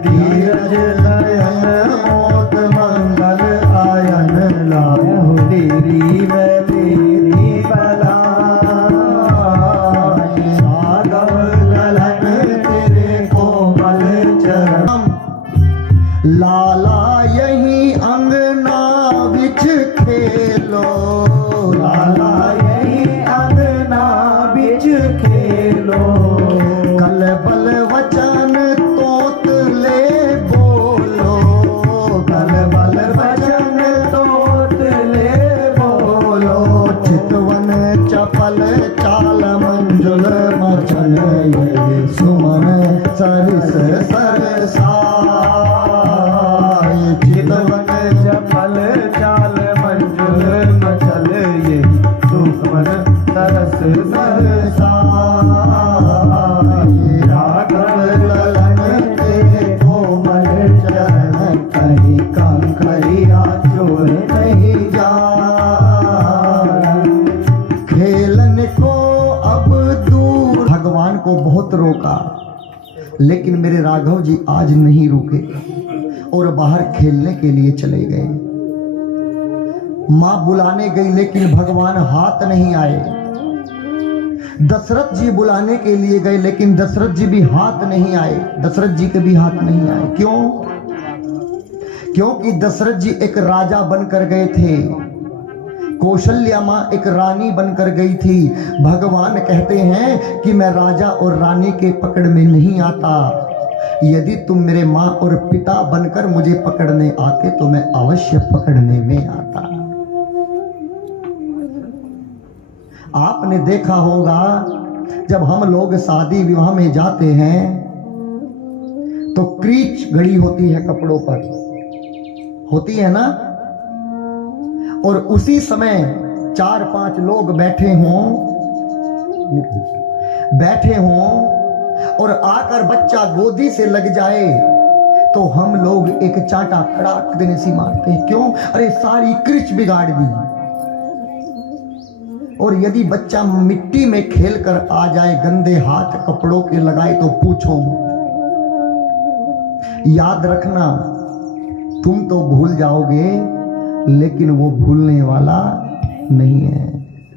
धीरज नयन मोद मंगल आयन लाओ, तेरी मैली बलाई। राघव ललन तेरे कोमल चरण, लाला यही अंगना बिछ खेलो। लाला यही अंगना बिछ खेलो। कल बल वचन तोतले बोलो, कल बल वचन तोतले बोलो। चितवन चपल चाल मंजुल मचल, ये सुमन सरिस सरसाय। चितवन चपल चाल मंजुल मचल, ये सुमन सरस सरसाय। राघव ललन तेरे कोमल चरण कहीं कंकरिया चूर नहीं जाए। खेलन को अब दूर। भगवान को बहुत रोका, लेकिन मेरे राघव जी आज नहीं रुके और बाहर खेलने के लिए चले गए। मां बुलाने गई लेकिन भगवान हाथ नहीं आए। दशरथ जी बुलाने के लिए गए लेकिन दशरथ जी भी हाथ नहीं आए। दशरथ जी के भी हाथ नहीं आए। क्यों? क्योंकि दशरथ जी एक राजा बनकर गए थे, कौशल्या मां एक रानी बनकर गई थी। भगवान कहते हैं कि मैं राजा और रानी के पकड़ में नहीं आता। यदि तुम मेरे मां और पिता बनकर मुझे पकड़ने आते तो मैं अवश्य पकड़ने में आता। आपने देखा होगा जब हम लोग शादी विवाह में जाते हैं तो क्रीच गड़ी होती है कपड़ों पर, होती है ना। और उसी समय 4-5 लोग बैठे हों और आकर बच्चा गोदी से लग जाए तो हम लोग एक चांटा खड़ाक देने से मारते हैं। क्यों? अरे सारी क्रिच बिगाड़ दी। और यदि बच्चा मिट्टी में खेल कर आ जाए, गंदे हाथ कपड़ों के लगाए, तो पूछो मत। याद रखना, तुम तो भूल जाओगे लेकिन वो भूलने वाला नहीं है,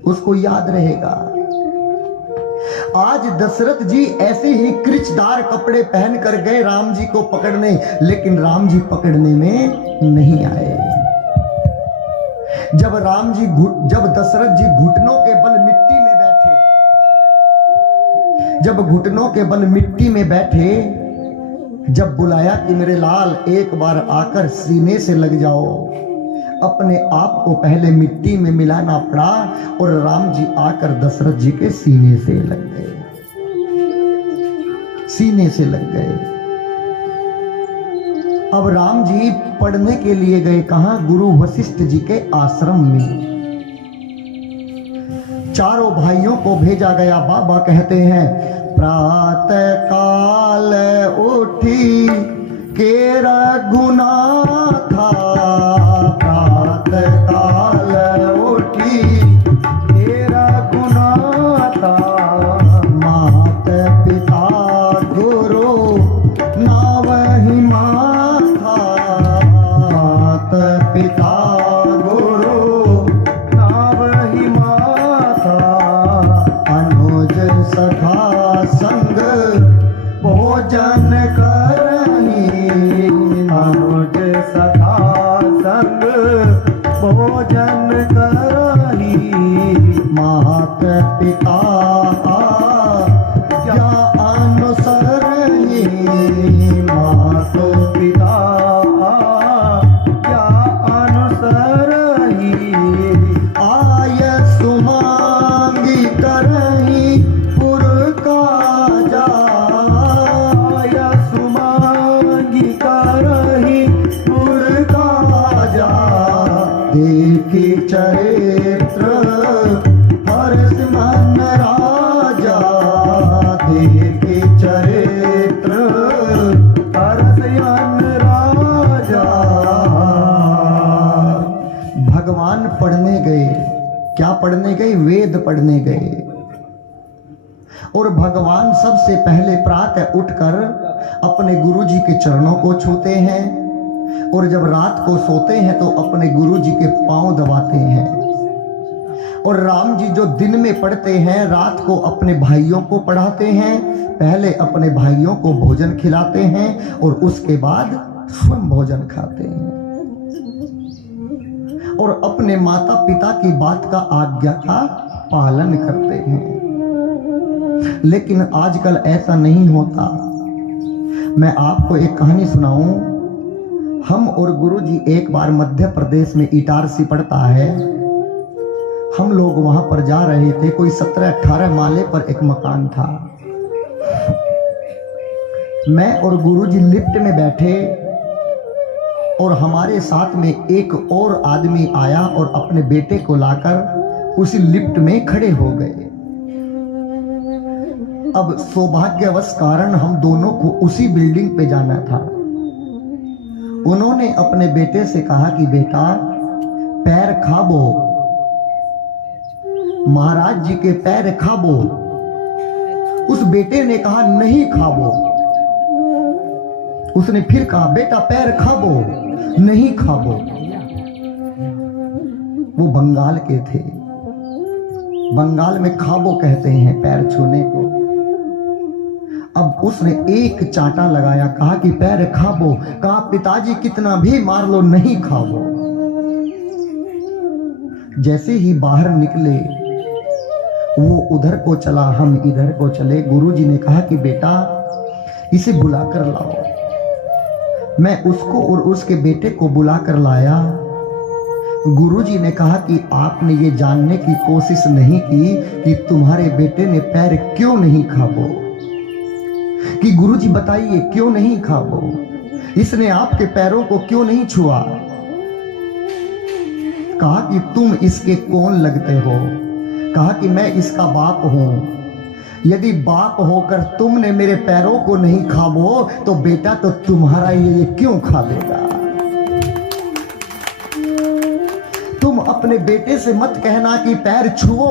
उसको याद रहेगा। आज दशरथ जी ऐसे ही क्रिचदार कपड़े पहन कर गए राम जी को पकड़ने, लेकिन राम जी पकड़ने में नहीं आए। जब दशरथ जी घुटनों के बल मिट्टी में बैठे, जब घुटनों के बल मिट्टी में बैठे, जब बुलाया कि मेरे लाल एक बार आकर सीने से लग जाओ, अपने आप को पहले मिट्टी में मिलाना पड़ा और राम जी आकर दशरथ जी के सीने से लग गए, सीने से लग गए। अब राम जी पढ़ने के लिए गए, कहां? गुरु वशिष्ठ जी के आश्रम में। चारों भाइयों को भेजा गया। बाबा कहते हैं, प्रातः काल उठी के रघुनाथ था, प्रातः काल उठी के रघुनाथ था, मात पिता गुरु नावहि माथा, मात पिता गुरु नावहि माथा, अनुज सखा संग भोजन करही, अनुज सखा संग भोजन करही, मात पिता क्या अनुसरही, मातो पिता क्या अनुसरही, आय सुमांगी करही पुर काजा, आय सुमांगी करही पुर काजा, देखी चरित्र हर्ष मन राजा, देखी चरित्र हर्ष मन राजा। भगवान पढ़ने गए। क्या पढ़ने गए? वेद पढ़ने गए। और भगवान सबसे पहले प्रातः उठकर अपने गुरुजी के चरणों को छूते हैं, और जब रात को सोते हैं तो अपने गुरुजी के पांव दबाते हैं। और राम जी जो दिन में पढ़ते हैं, रात को अपने भाइयों को पढ़ाते हैं। पहले अपने भाइयों को भोजन खिलाते हैं और उसके बाद स्वयं भोजन खाते हैं, और अपने माता पिता की बात का, आज्ञा का पालन करते हैं। लेकिन आजकल ऐसा नहीं होता। मैं आपको एक कहानी सुनाऊं। हम और गुरुजी एक बार मध्य प्रदेश में इटारसी पड़ता है, हम लोग वहां पर जा रहे थे। कोई 17-18 माले पर एक मकान था। मैं और गुरुजी लिफ्ट में बैठे और हमारे साथ में एक और आदमी आया और अपने बेटे को लाकर उसी लिफ्ट में खड़े हो गए। अब सौभाग्यवश कारण हम दोनों को उसी बिल्डिंग पे जाना था। उन्होंने अपने बेटे से कहा कि बेटा पैर खाबो, महाराज जी के पैर खाबो। उस बेटे ने कहा नहीं खाबो। उसने फिर कहा बेटा पैर खाबो, नहीं खाबो। वो बंगाल के थे। बंगाल में खाबो कहते हैं पैर छूने को। अब उसने एक चांटा लगाया, कहा कि पैर खाबो। कहा पिताजी कितना भी मार लो नहीं खाबो। जैसे ही बाहर निकले, वो उधर को चला, हम इधर को चले। गुरुजी ने कहा कि बेटा इसे बुलाकर लाओ। मैं उसको और उसके बेटे को बुलाकर लाया। गुरुजी ने कहा कि आपने ये जानने की कोशिश नहीं की कि तुम्हारे बेटे ने पैर क्यों नहीं खाबो। कि गुरुजी बताइए क्यों नहीं खाओ, इसने आपके पैरों को क्यों नहीं छुआ। कहा कि तुम इसके कौन लगते हो। कहा कि मैं इसका बाप हूं। यदि बाप होकर तुमने मेरे पैरों को नहीं खाओ तो बेटा तो तुम्हारा ये क्यों खा लेगा। तुम अपने बेटे से मत कहना कि पैर छुओ,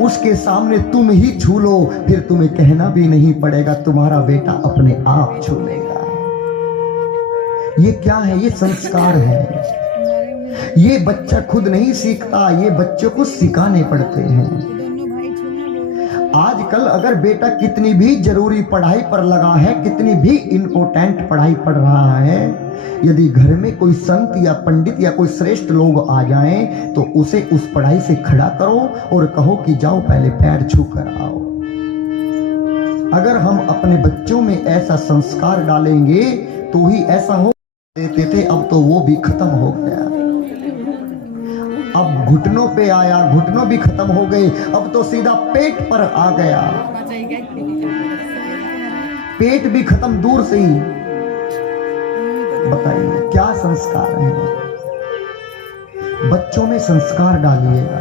उसके सामने तुम ही छू लो, फिर तुम्हें कहना भी नहीं पड़ेगा, तुम्हारा बेटा अपने आप छू लेगा। ये क्या है? ये संस्कार है। ये बच्चा खुद नहीं सीखता, ये बच्चों को सिखाने पड़ते हैं। आजकल अगर बेटा कितनी भी जरूरी पढ़ाई पर लगा है, कितनी भी इंपोर्टेंट पढ़ाई पढ़ रहा है, यदि घर में कोई संत या पंडित या कोई श्रेष्ठ लोग आ जाएं तो उसे उस पढ़ाई से खड़ा करो और कहो कि जाओ पहले पैर छू कर आओ। अगर हम अपने बच्चों में ऐसा संस्कार डालेंगे तो ही ऐसा हो। देते थे, अब तो वो भी खत्म हो गया। अब घुटनों पे आया, घुटनों भी खत्म हो गए, अब तो सीधा पेट पर आ गया। पेट भी खत्म दूर से ही। बताइए क्या संस्कार है? बच्चों में संस्कार डालिएगा।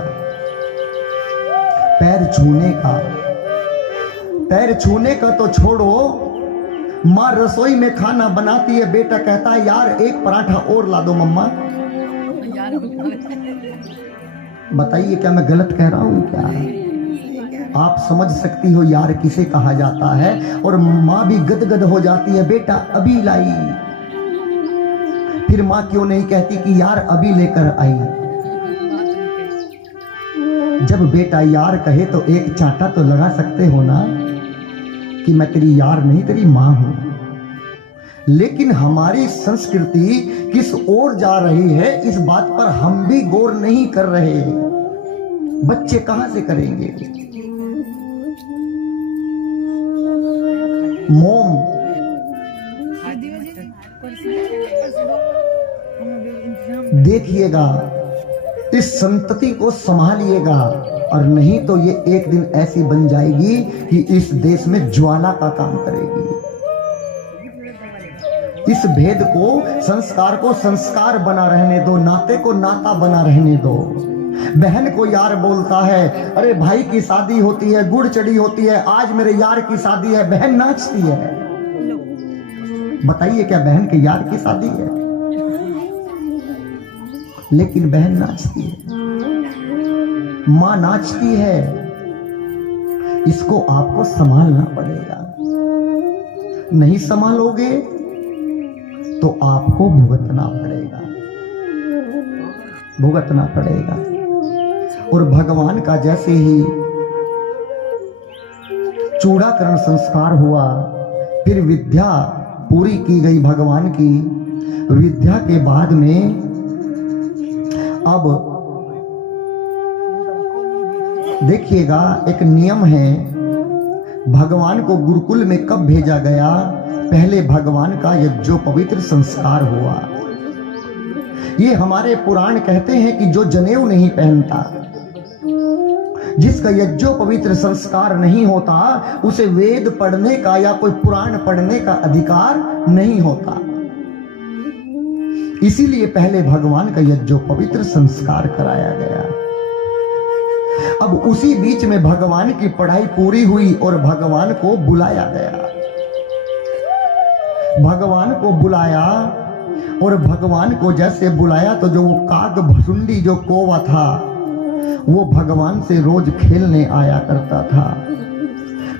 पैर छूने का, पैर छूने का तो छोड़ो, माँ रसोई में खाना बनाती है, बेटा कहता है यार एक पराठा और ला दो मम्मा। बताइए क्या मैं गलत कह रहा हूं क्या? आप समझ सकती हो यार किसे कहा जाता है। और माँ भी गदगद हो जाती है, बेटा अभी लाई। फिर माँ क्यों नहीं कहती कि यार अभी लेकर आई। जब बेटा यार कहे तो एक चांटा तो लगा सकते हो ना कि मैं तेरी यार नहीं तेरी मां हूं। लेकिन हमारी संस्कृति किस ओर जा रही है इस बात पर हम भी गौर नहीं कर रहे। बच्चे कहां से करेंगे? मोम देखिएगा, इस संतति को संभालिएगा, और नहीं तो ये एक दिन ऐसी बन जाएगी कि इस देश में ज्वाला का काम करेगी। इस भेद को, संस्कार को संस्कार बना रहने दो, नाते को नाता बना रहने दो। बहन को यार बोलता है, अरे भाई की शादी होती है, गुड़ चढ़ी होती है, आज मेरे यार की शादी है, बहन नाचती है। बताइए क्या बहन के यार की शादी है? लेकिन बहन नाचती है, मां नाचती है। इसको आपको संभालना पड़ेगा। नहीं संभालोगे तो आपको भुगतना पड़ेगा, भुगतना पड़ेगा। और भगवान का जैसे ही चूड़ाकरण संस्कार हुआ, फिर विद्या पूरी की गई भगवान की। विद्या के बाद में अब देखिएगा एक नियम है, भगवान को गुरुकुल में कब भेजा गया? पहले भगवान का यज्ञोपवीत संस्कार हुआ। ये हमारे पुराण कहते हैं कि जो जनेऊ नहीं पहनता, जिसका यज्ञोपवीत संस्कार नहीं होता, उसे वेद पढ़ने का या कोई पुराण पढ़ने का अधिकार नहीं होता। इसीलिए पहले भगवान का यज्ञोपवीत संस्कार कराया गया। अब उसी बीच में भगवान की पढ़ाई पूरी हुई और भगवान को बुलाया गया। भगवान को बुलाया, और भगवान को जैसे बुलाया तो जो वो काग भसुंडी जो कौवा था, वो भगवान से रोज खेलने आया करता था।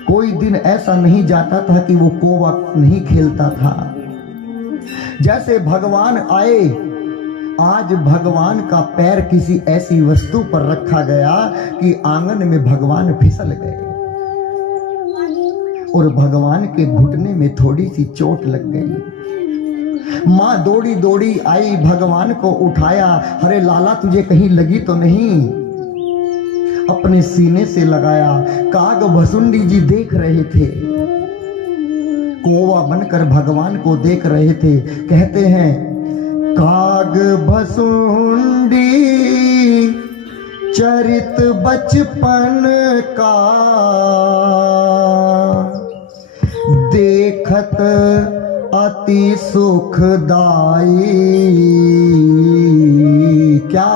कोई दिन ऐसा नहीं जाता था कि वो कौवा नहीं खेलता था। जैसे भगवान आए, आज भगवान का पैर किसी ऐसी वस्तु पर रखा गया कि आंगन में भगवान फिसल गए और भगवान के घुटने में थोड़ी सी चोट लग गई। मां दौड़ी दौड़ी आई, भगवान को उठाया। अरे लाला तुझे कहीं लगी तो नहीं? अपने सीने से लगाया। काग भसुंडी जी देख रहे थे, कौवा बनकर भगवान को देख रहे थे। कहते हैं काग भसुंडी चरित बचपन का, देखत अति सुखदाई। क्या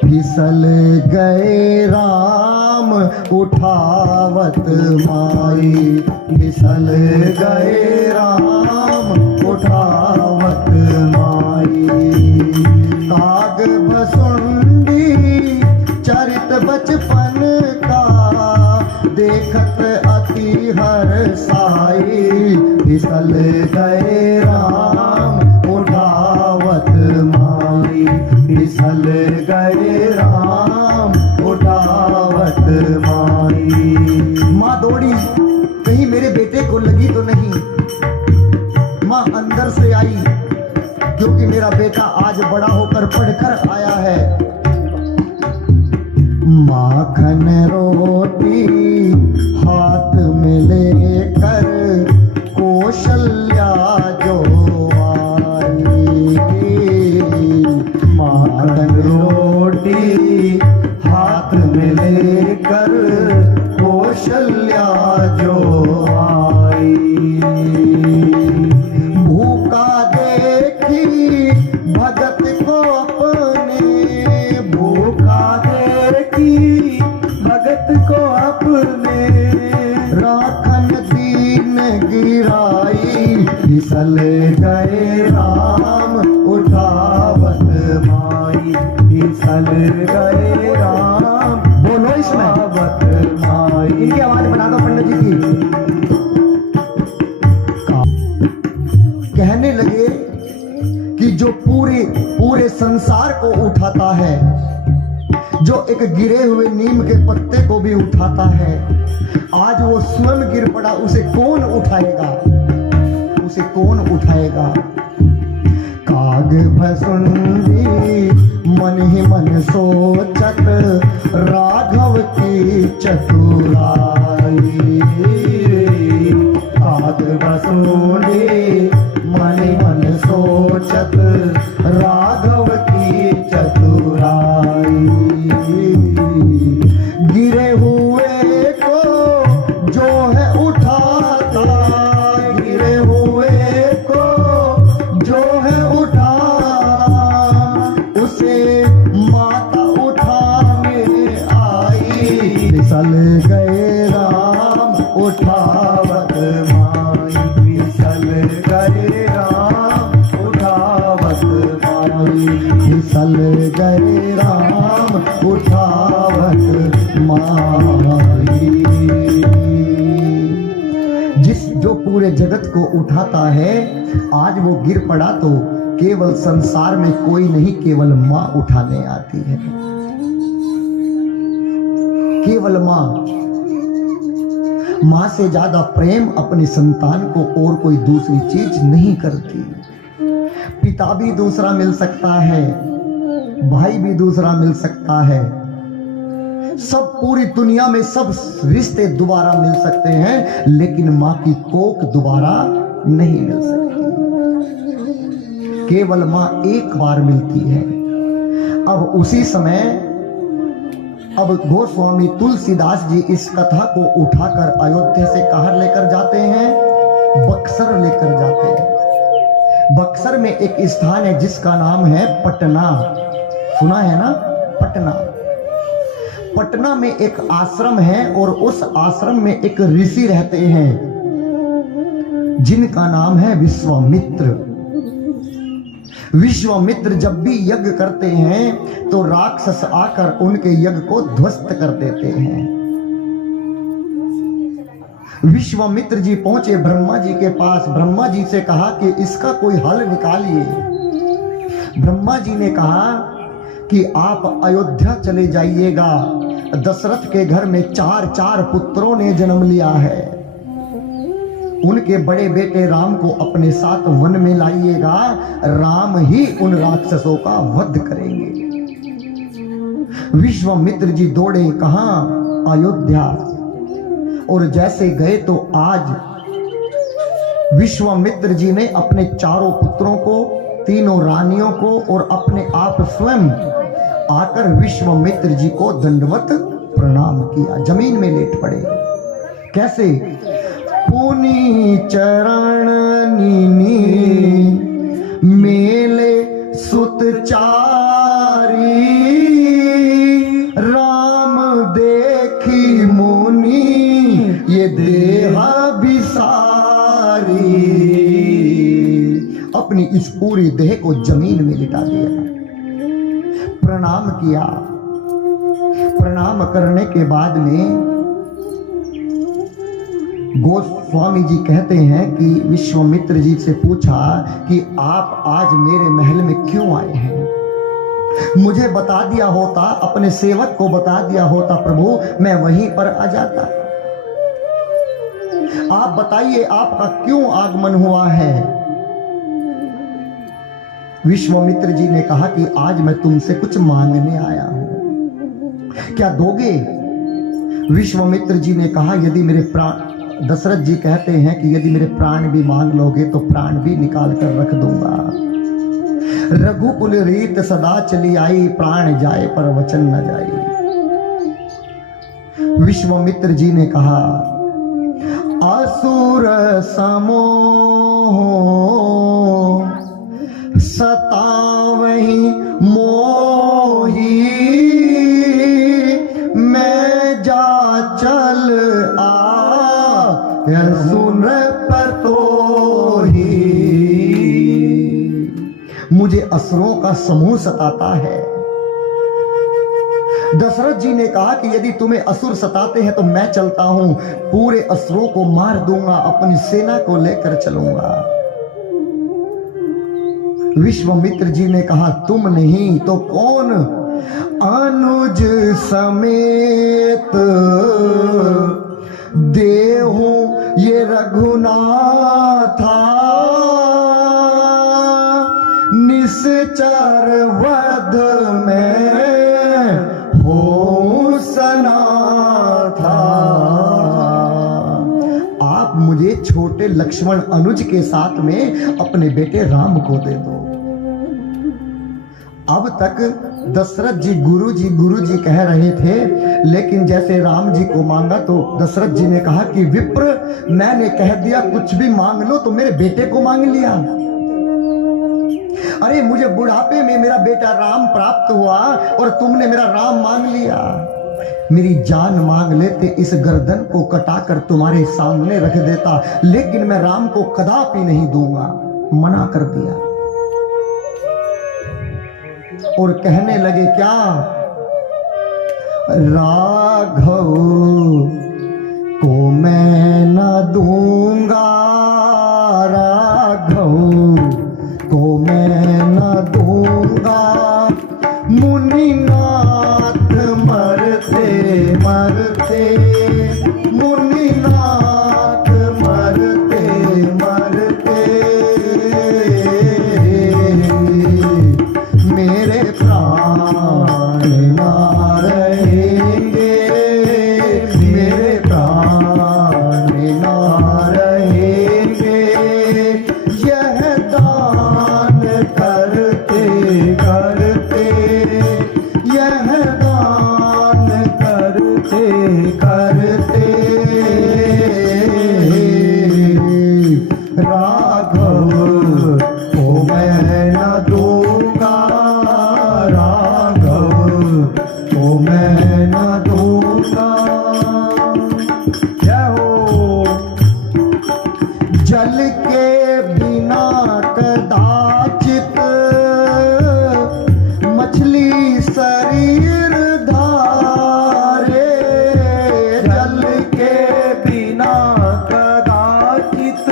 फिसल गए राम उठावत माई, फिसल गए राम उठावत माई। काग भसुंडी चरित बचपन का, देखत अति हर्षाई। फिसल गए राम उठावत माई, फिसल गए राम उठावत माई। माँ दौड़ी, कहीं मेरे बेटे को लगी तो नहीं। माँ अंदर से आई, क्योंकि मेरा बेटा आज बड़ा होकर पढ़कर आया है। माखन रोटी हाथ में लेकर कौशल्या जो आई। माखन रोटी हाथ में लेकर कौशल्या जो आई। भूखा देखी भगत को अपने, भूखा देखी भगत को अपने, राखन दीन गिराई। फिसल गए राम उठावत माई, फिसल गए राम। बोलो इसमें उठावत माई। इनकी आवाज बना दो पंडित जी की। कहने लगे कि जो पूरे संसार को उठाता है, जो एक गिरे हुए नीम के पत्ते को भी उठाता है, आज वो स्वयं गिर पड़ा, उसे कौन उठाएगा, उसे कौन उठाएगा। काग भसुंडी मन ही मन सोचत, राघव की चतुराई। काग भसुंडी मन ही मन सोचत, राघव की चतुराई। गिरे हुए को जो है उठाता, गिरे हुए को जो है उठाता, उसे माता उठाने आई। फिसल गए राम उठावत माई, फिसल गए राम उठावत माई, फिसल गए राम उठावत माई। जो पूरे जगत को उठाता है, आज वो गिर पड़ा तो केवल संसार में कोई नहीं, केवल मां उठाने आती है। केवल मां से ज्यादा प्रेम अपनी संतान को और कोई दूसरी चीज नहीं करती। पिता भी दूसरा मिल सकता है, भाई भी दूसरा मिल सकता है, सब पूरी दुनिया में सब रिश्ते दोबारा मिल सकते हैं, लेकिन मां की कोख दोबारा नहीं मिल सकती। केवल मां एक बार मिलती है। अब उसी समय अब गोस्वामी तुलसीदास जी इस कथा को उठाकर अयोध्या से कहां लेकर जाते हैं, बक्सर लेकर जाते हैं। बक्सर में एक स्थान है जिसका नाम है पटना। सुना है ना, पटना। पटना में एक आश्रम है और उस आश्रम में एक ऋषि रहते हैं जिनका नाम है विश्वामित्र। विश्वामित्र जब भी यज्ञ करते हैं तो राक्षस आकर उनके यज्ञ को ध्वस्त कर देते हैं। विश्वामित्र जी पहुंचे ब्रह्मा जी के पास। ब्रह्मा जी से कहा कि इसका कोई हल निकालिए। ब्रह्मा जी ने कहा कि आप अयोध्या चले जाइएगा। दशरथ के घर में 4 पुत्रों ने जन्म लिया है। उनके बड़े बेटे राम को अपने साथ वन में लाइएगा। राम ही उन राक्षसों का वध करेंगे। विश्वामित्र जी दौड़े कहां? अयोध्या। और जैसे गए तो आज विश्वामित्र जी ने अपने 4 पुत्रों को, 3 रानियों को और अपने आप स्वयं आकर विश्वामित्र जी को दंडवत प्रणाम किया। जमीन में लेट पड़े। कैसे? पुनि चरण नीनी मेले सुत चारी राम देखी मुनि ये देह बिसारी। अपनी इस पूरी देह को जमीन में लिटा दिया, प्रणाम किया। प्रणाम करने के बाद में गोस्वामी जी कहते हैं कि विश्वामित्र जी से पूछा कि आप आज मेरे महल में क्यों आए हैं? मुझे बता दिया होता, अपने सेवक को बता दिया होता प्रभु, मैं वहीं पर आ जाता। आप बताइए आपका क्यों आगमन हुआ है? विश्वामित्र जी ने कहा कि आज मैं तुमसे कुछ मांगने आया हूं, क्या दोगे? विश्वामित्र जी ने कहा यदि मेरे प्राण, दशरथ जी कहते हैं कि यदि मेरे प्राण भी मांग लोगे तो प्राण भी निकाल कर रख दूंगा। रघुकुल रीत सदा चली आई, प्राण जाए पर वचन न जाए। विश्वामित्र जी ने कहा असुर समोह सतावहि मोही मैं जा चल सुन पतोही। मुझे असुरों का समूह सताता है। दशरथ जी ने कहा कि यदि तुम्हें असुर सताते हैं तो मैं चलता हूं, पूरे असुरों को मार दूंगा, अपनी सेना को लेकर चलूंगा। विश्वामित्र जी ने कहा तुम नहीं तो कौन? अनुज समेत देहु ये रघुनाथा निश्चर वध में हो सनाथा। आप मुझे छोटे लक्ष्मण अनुज के साथ में अपने बेटे राम को दे दो। अब तक दशरथ जी गुरु जी कह रहे थे, लेकिन जैसे राम जी को मांगा तो दशरथ जी ने कहा कि विप्र मैंने कह दिया कुछ भी मांग लो तो मेरे बेटे को मांग लिया। अरे मुझे बुढ़ापे में मेरा बेटा राम प्राप्त हुआ और तुमने मेरा राम मांग लिया। मेरी जान मांग लेते इस गर्दन को कटाकर तुम्हारे सामने रख देता, लेकिन मैं राम को कदापि नहीं दूंगा, मना कर दिया। और कहने लगे क्या? राघव को मैं न दूंगा, राघव को मैं न दूंगा, मुनिनाथ मरते मरते, मुनिनाथ मरते मरते मेरे प्राण ना रहेंगे, मेरे प्राण ना रहेंगे। यह दान करते करते, यह दान करते करते राघव को मैं न दूंगा, राघव को मैं न दूंगा। जय हो। जल के बिना कदाचित मछली शरीर धारे, जल के बिना कदाचित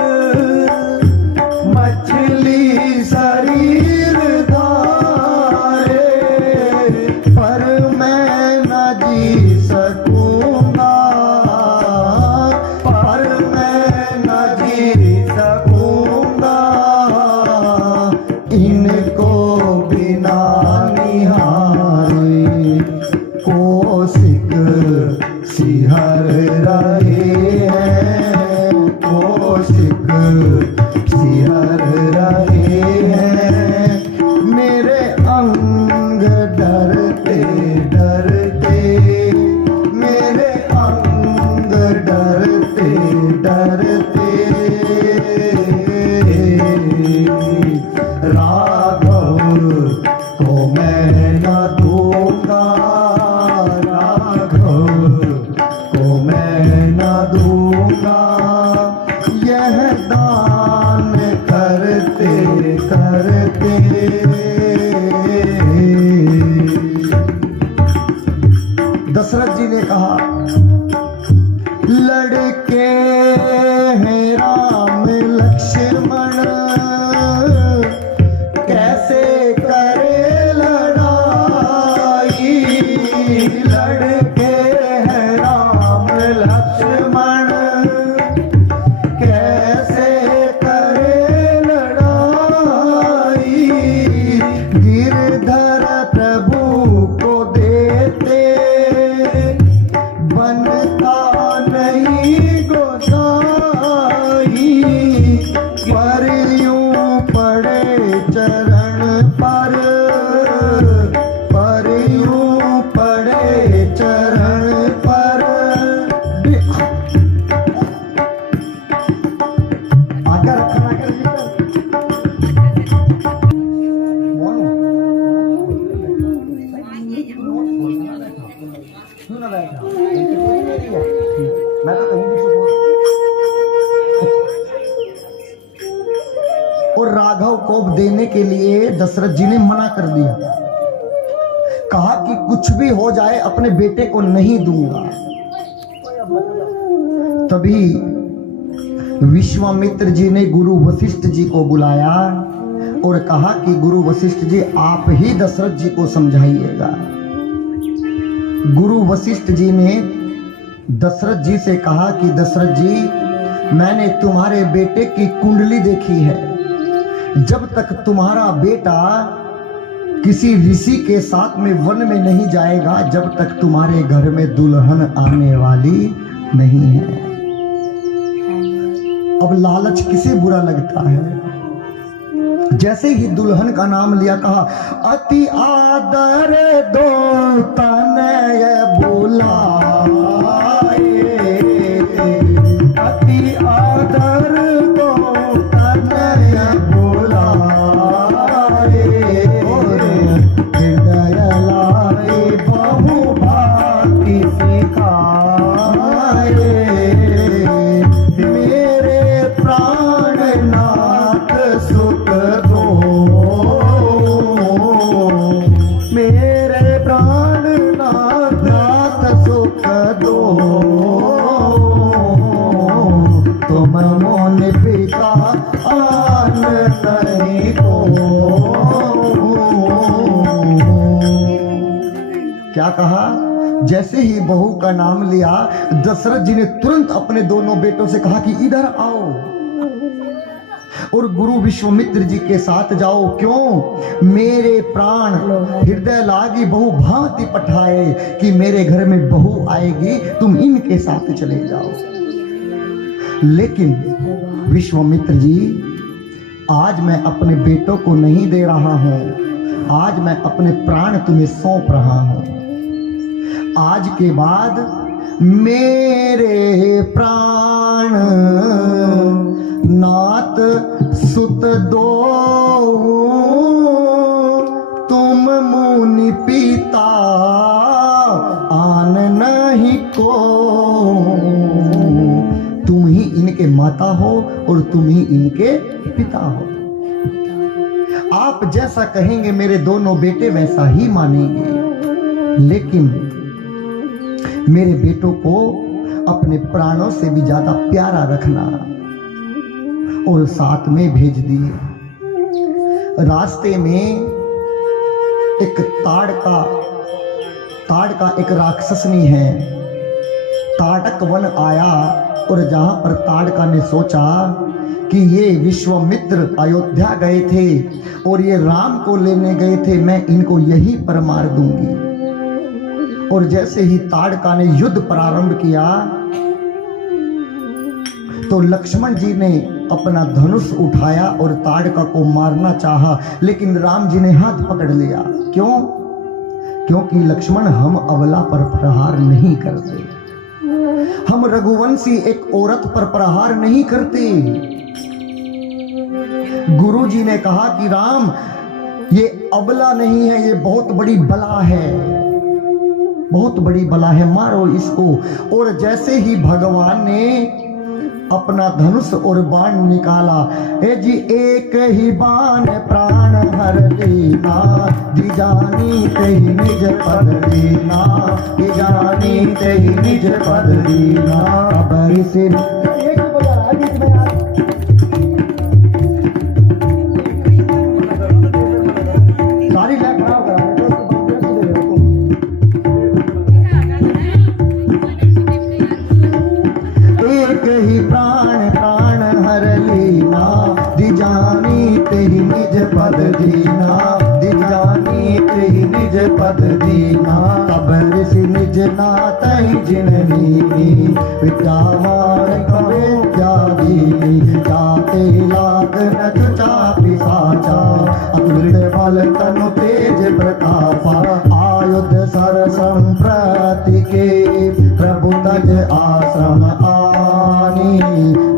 मछली शरीर धारे, पर मैं न जी सकूंगा, पर मैं न जी सकूंगा, इनको बिना निहारे कोशिक सिहर रहे हैं, कोशिक सिहर रहे हैं। मेरे अंग डरते डरते, मेरे अंग डरते डरते को मैं न दूंगा, राघव को मैं न दूंगा, यह दान करते करते। दशरथ जी ने कहा, लड़के हैं राम लक्ष्मण, कैसे करे लड़ाई। लड़के हैं राम लक्ष्मण, कैसे करे लड़ाई। गिरधर प्रभु को देते, बनता नहीं गोसाई। पर यूं पड़े चरण पर, पर यूं पड़े चरण पर। आगे रखना, क्यों ना बैठा, मैं तो कहीं भी चुप हूं। और राघव को देने के लिए दशरथ जी ने मना कर दिया, कहा कि कुछ भी हो जाए अपने बेटे को नहीं दूंगा। तभी विश्वामित्र जी ने गुरु वशिष्ठ जी को बुलाया और कहा कि गुरु वशिष्ठ जी आप ही दशरथ जी को समझाइएगा। गुरु वशिष्ठ जी ने दशरथ जी से कहा कि दशरथ जी, मैंने तुम्हारे बेटे की कुंडली देखी है। जब तक तुम्हारा बेटा किसी ऋषि के साथ में वन में नहीं जाएगा, जब तक तुम्हारे घर में दुल्हन आने वाली नहीं है। अब लालच किसे बुरा लगता है। जैसे ही दुल्हन का नाम लिया, कहा अति आदर दो तनय बुलाए, अति आदर दो तनय बुलाए। हृदय लाए बहु भांति सिखाए, मेरे प्राणनाथ सुख दो, मेरे प्राणनाथ सुख दो। तुम मोन पिता आन नहीं को। क्या कहा? जैसे ही बहू का नाम लिया, दशरथ जी ने तुरंत अपने दोनों बेटों से कहा कि इधर आओ और गुरु विश्वामित्र जी के साथ जाओ। क्यों? मेरे प्राण हृदय लागी बहु भांति पठाए, कि मेरे घर में बहू आएगी, तुम इनके साथ चले जाओ। लेकिन विश्वामित्र जी, आज मैं अपने बेटों को नहीं दे रहा हूं, आज मैं अपने प्राण तुम्हें सौंप रहा हूं। आज के बाद मेरे प्राण नाथ सुत दो, तुम मुनि पिता आन नहीं को। तुम ही इनके माता हो और तुम ही इनके पिता हो। आप जैसा कहेंगे मेरे दोनों बेटे वैसा ही मानेंगे। लेकिन मेरे बेटों को अपने प्राणों से भी ज्यादा प्यारा रखना। और साथ में भेज दिए। रास्ते में एक ताड़ का एक राक्षसनी है। ताड़क वन आया और जहां पर ताड़का ने सोचा कि ये विश्वामित्र अयोध्या गए थे और ये राम को लेने गए थे, मैं इनको यहीं पर मार दूंगी। और जैसे ही ताड़का ने युद्ध प्रारंभ किया तो लक्ष्मण जी ने अपना धनुष उठाया और ताड़का को मारना चाहा, लेकिन राम जी ने हाथ पकड़ लिया। क्यों? क्योंकि लक्ष्मण, हम अबला पर प्रहार नहीं करते, हम रघुवंशी एक औरत पर प्रहार नहीं करते। गुरु जी ने कहा कि राम, ये अबला नहीं है, ये बहुत बड़ी बला है, बहुत बड़ी बला है, मारो इसको। और जैसे ही भगवान ने अपना धनुष और बाण निकाला, ए जी एक ही बाण प्राण हर लीना, जी जानी ते ही निज पद लीना, जी जानी ते ही निज पद लीना। अब इसे सारी लैब खराब करा एक ही प्राण प्राण हर लीना, दिजानी ते ही निज पद दीना, दिजानी ते ही निज पद दीना। तब ऋषि निज नाथ ही जिननी, विद्यावान कवे त्यादीनी, जाते लाग न चापि साचा, अतुलित बल तनु तेज प्रतापा, आयुध सर संप्रति के, प्रभु तज आश्रम आनी,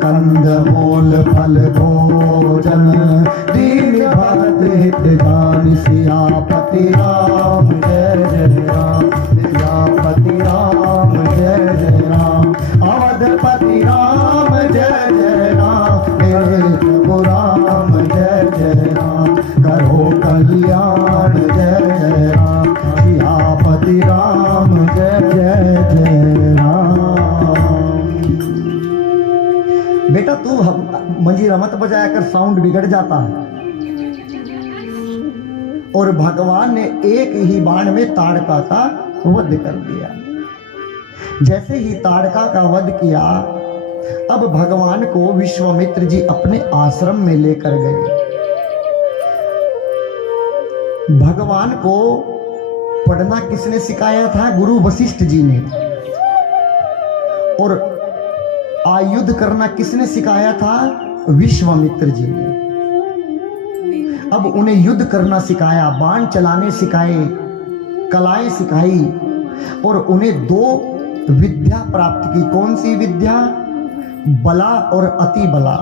कंद मूल फल भोजन, दीन भक्त हित जान, सियापति राम जय जय राम, सियापति राम जय जय राम, अवधपति राम जय जय राम, मेरे प्रभु राम जय जय राम, करो कल्याण जय जय राम, सियापति राम जय जय जय राम। बेटा तू मंजीरा मत बजाया कर, साउंड बिगड़ जाता है। और भगवान ने एक ही बाण में ताड़का का वध कर दिया। जैसे ही ताड़का का वध किया, अब भगवान को विश्वामित्र जी अपने आश्रम में लेकर गए। भगवान को पढ़ना किसने सिखाया था? गुरु वशिष्ठ जी ने। और आयुध करना किसने सिखाया था? विश्वामित्र जी ने। अब उन्हें युद्ध करना सिखाया, बाण चलाने सिखाए, कलाएं सिखाई, और उन्हें दो विद्या प्राप्त की। कौन सी विद्या? बला और अति बला।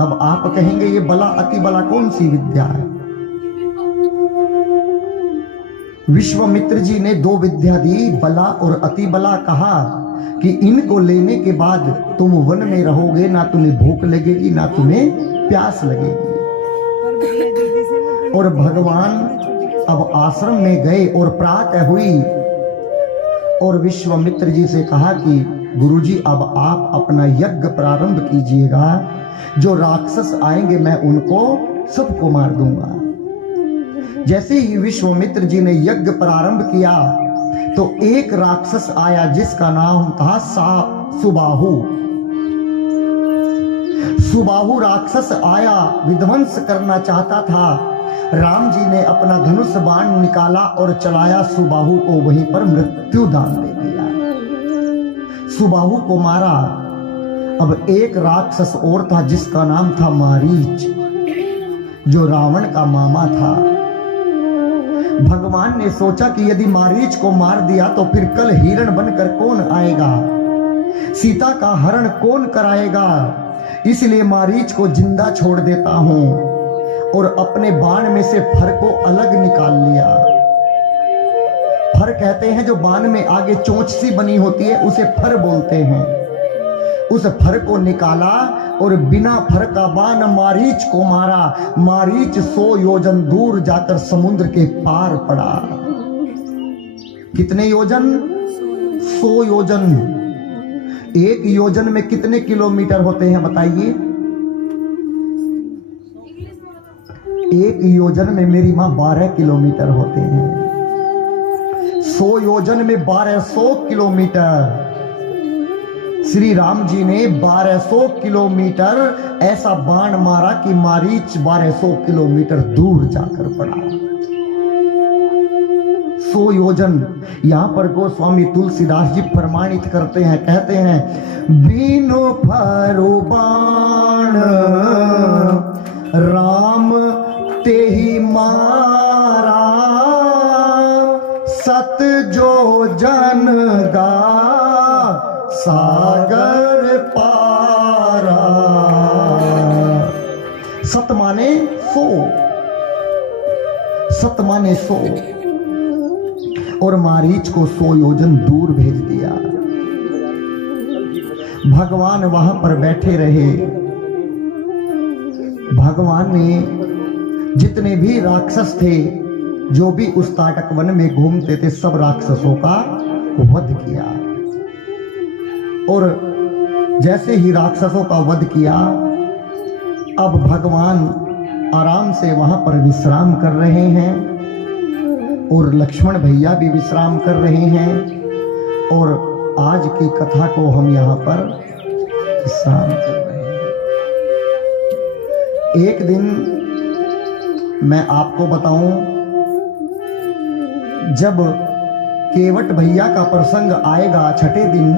अब आप कहेंगे ये बला अति बला कौन सी विद्या है? विश्वामित्र जी ने दो विद्या दी, बला और अति बला। कहा कि इनको लेने के बाद तुम वन में रहोगे, ना तुम्हें भूख लगेगी ना तुम्हें प्यास लगेगी। और भगवान अब आश्रम में गए और प्रातः हुई और विश्वामित्र जी से कहा कि गुरुजी अब आप अपना यज्ञ प्रारंभ कीजिएगा, जो राक्षस आएंगे मैं उनको सबको मार दूंगा। जैसे ही विश्वामित्र जी ने यज्ञ प्रारंभ किया तो एक राक्षस आया जिसका नाम था सुबाहु। सुबाहु राक्षस आया, विध्वंस करना चाहता था। राम जी ने अपना धनुष बाण निकाला और चलाया, सुबाहु को वहीं पर मृत्यु दान दे दिया, सुबाहु को मारा। अब एक राक्षस और था जिसका नाम था मारीच, जो रावण का मामा था। भगवान ने सोचा कि यदि मारीच को मार दिया तो फिर कल हिरण बनकर कौन आएगा, सीता का हरण कौन कराएगा, इसलिए मारीच को जिंदा छोड़ देता हूं। और अपने बाण में से फर को अलग निकाल लिया। फर कहते हैं जो बाण में आगे चोंच सी बनी होती है, उसे फर बोलते हैं। उस फर को निकाला और बिना फर का बाण मारीच को मारा। मारीच 100 योजन दूर जाकर समुद्र के पार पड़ा। कितने योजन? 100 योजन। एक योजन में कितने किलोमीटर होते हैं बताइए? एक योजन में मेरी मां 12 किलोमीटर होते हैं। 100 योजन में 1200 किलोमीटर। श्री राम जी ने 1200 किलोमीटर ऐसा बाण मारा कि मारीच 1200 किलोमीटर दूर जाकर पड़ा। 100 योजन। यहां पर गोस्वामी तुलसीदास जी प्रमाणित करते हैं, कहते हैं बीनो फरु बाण राम ते ही मारा, सत जो जन गा सागर पारा। सत माने 100, सत माने 100 और मारीच को 100 योजन दूर भेज दिया। भगवान वहां पर बैठे रहे। भगवान ने जितने भी राक्षस थे, जो भी उस ताटक वन में घूमते थे, सब राक्षसों का वध किया। और जैसे ही राक्षसों का वध किया, अब भगवान आराम से वहां पर विश्राम कर रहे हैं और लक्ष्मण भैया भी विश्राम कर रहे हैं। और आज की कथा को हम यहाँ पर विश्राम कर रहे हैं। एक दिन मैं आपको बताऊं, जब केवट भैया का प्रसंग आएगा छठे दिन,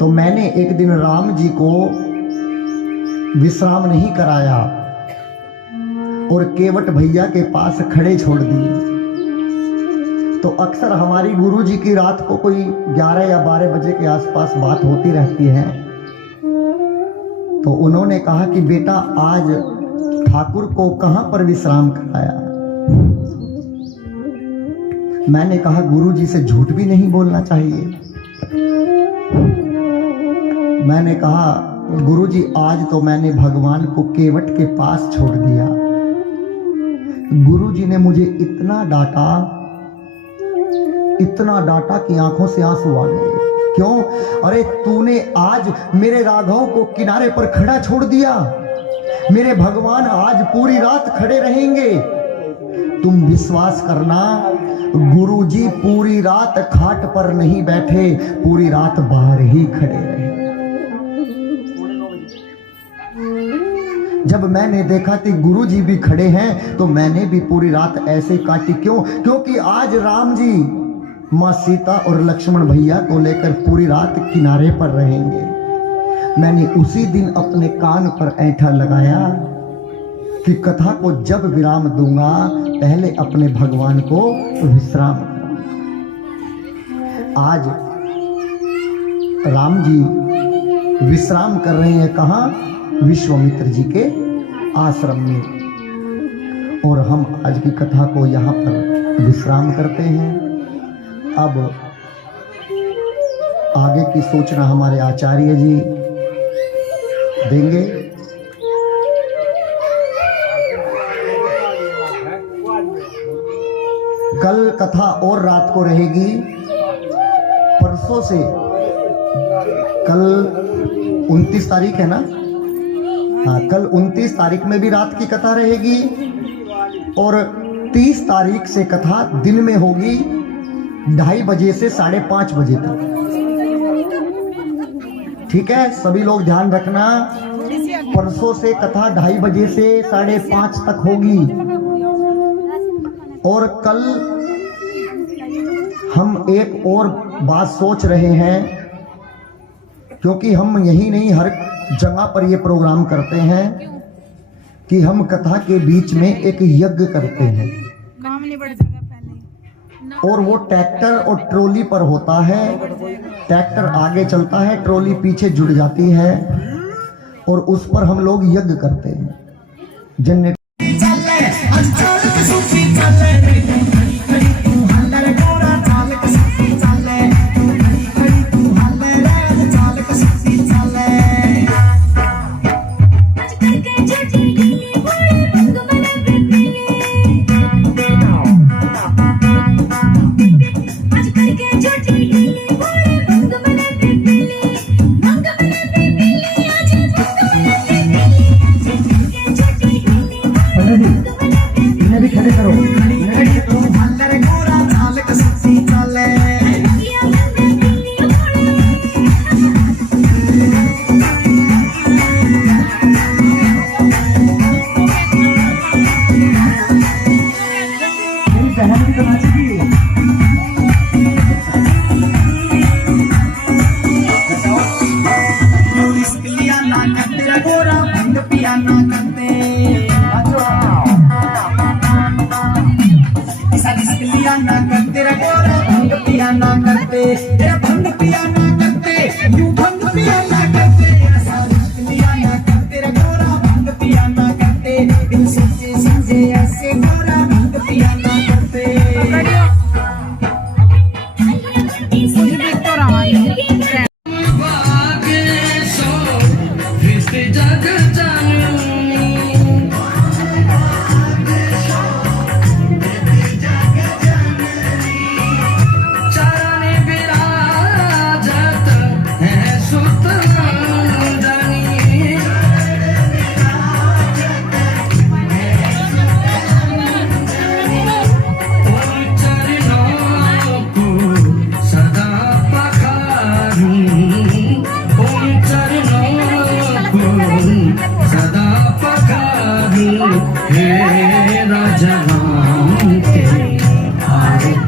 तो मैंने एक दिन राम जी को विश्राम नहीं कराया और केवट भैया के पास खड़े छोड़ दिए। तो अक्सर हमारी गुरु जी की रात को कोई 11 या 12 बजे के आसपास बात होती रहती है। तो उन्होंने कहा कि बेटा, आज ठाकुर को कहां पर विश्राम कराया। मैंने कहा गुरु जी से झूठ भी नहीं बोलना चाहिए। मैंने कहा गुरु जी, आज तो मैंने भगवान को केवट के पास छोड़ दिया। गुरु जी ने मुझे इतना डांटा कि आंखों से आंसू आ गए। क्यों? अरे तूने आज मेरे राघव को किनारे पर खड़ा छोड़ दिया। मेरे भगवान आज पूरी रात खड़े रहेंगे। तुम विश्वास करना, गुरु जी पूरी रात खाट पर नहीं बैठे, पूरी रात बाहर ही खड़े रहे। जब मैंने देखा कि गुरु जी भी खड़े हैं, तो मैंने भी पूरी रात ऐसे काटी। क्यों? क्योंकि आज राम जी माँ सीता और लक्ष्मण भैया को लेकर पूरी रात किनारे पर रहेंगे। मैंने उसी दिन अपने कान पर ऐंठा लगाया कि कथा को जब विराम दूंगा, पहले अपने भगवान को विश्राम दूंगा। आज राम जी विश्राम कर रहे हैं कहाँ? विश्वामित्र जी के आश्रम में। और हम आज की कथा को यहाँ पर विश्राम करते हैं। अब आगे की सूचना हमारे आचार्य जी देंगे। कल कथा और रात को रहेगी। परसों से, कल 29 तारीख है ना? हाँ, कल 29 तारीख में भी रात की कथा रहेगी और 30 तारीख से कथा दिन में होगी 2:30 बजे से 5:30 बजे तक। ठीक है, सभी लोग ध्यान रखना। परसों से कथा 2:30 बजे से 5:30 तक होगी। और कल हम एक और बात सोच रहे हैं, क्योंकि हम यही नहीं हर जगह पर ये प्रोग्राम करते हैं कि हम कथा के बीच में एक यज्ञ करते हैं। और वो ट्रैक्टर और ट्रॉली पर होता है। ट्रैक्टर आगे चलता है, ट्रॉली पीछे जुड़ जाती है और उस पर हम लोग यज्ञ करते हैं। जनरेटर तेरा भंग पिया ना करते, यूं भंग पिया ना करते, ऐसा लिया ना करते, गोरा भंग पिया ना करते, दिल से ऐसे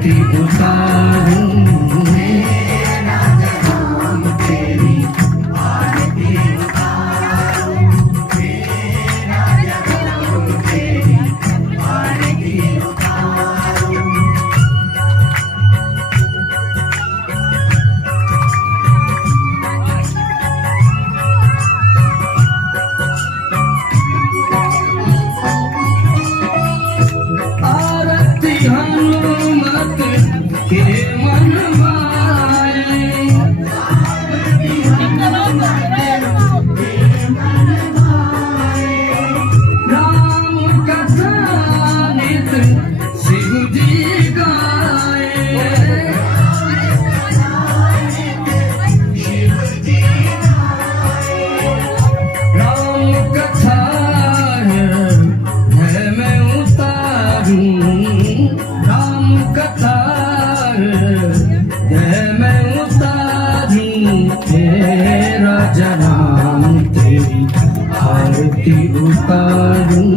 आरती उतारूं आरती हनुमत के मन माए राम कथा नित शिव जी गाए राम कथा है मैं उतारूं राम कथा है मैं उतारूं तेरा जनाम तेरी आरती उतारूं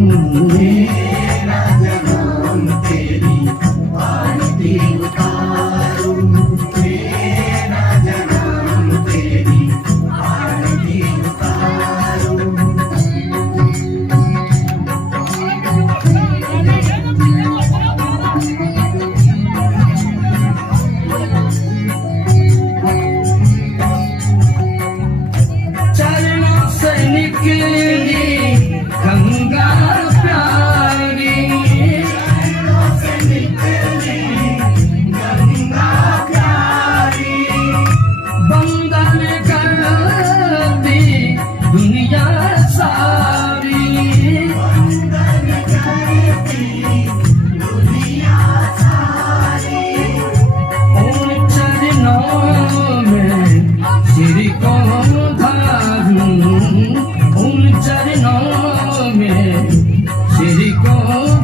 चरणों से निकली गंगा प्यारी बंधन करती दुनिया सारी उन चरणों में श्री को धारूं उन चरणों में श्री को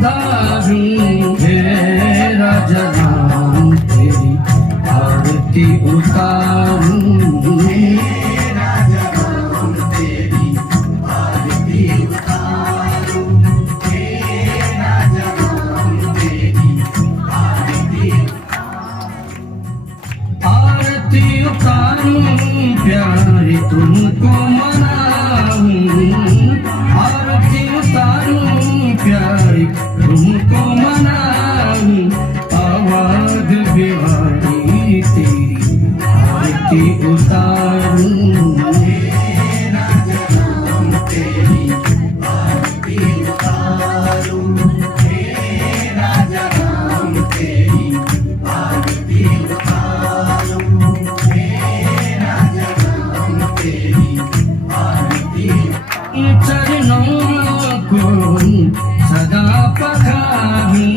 धारूं तेरा जनाम तेरी आरती उतारूं आरती उतारूं प्यारी तुमको मनाऊं आरती उतारूं प्यारी तुमको मनाऊं आवाज बिहारी तेरी आरती उतारूं चरणों को सदा पखारूं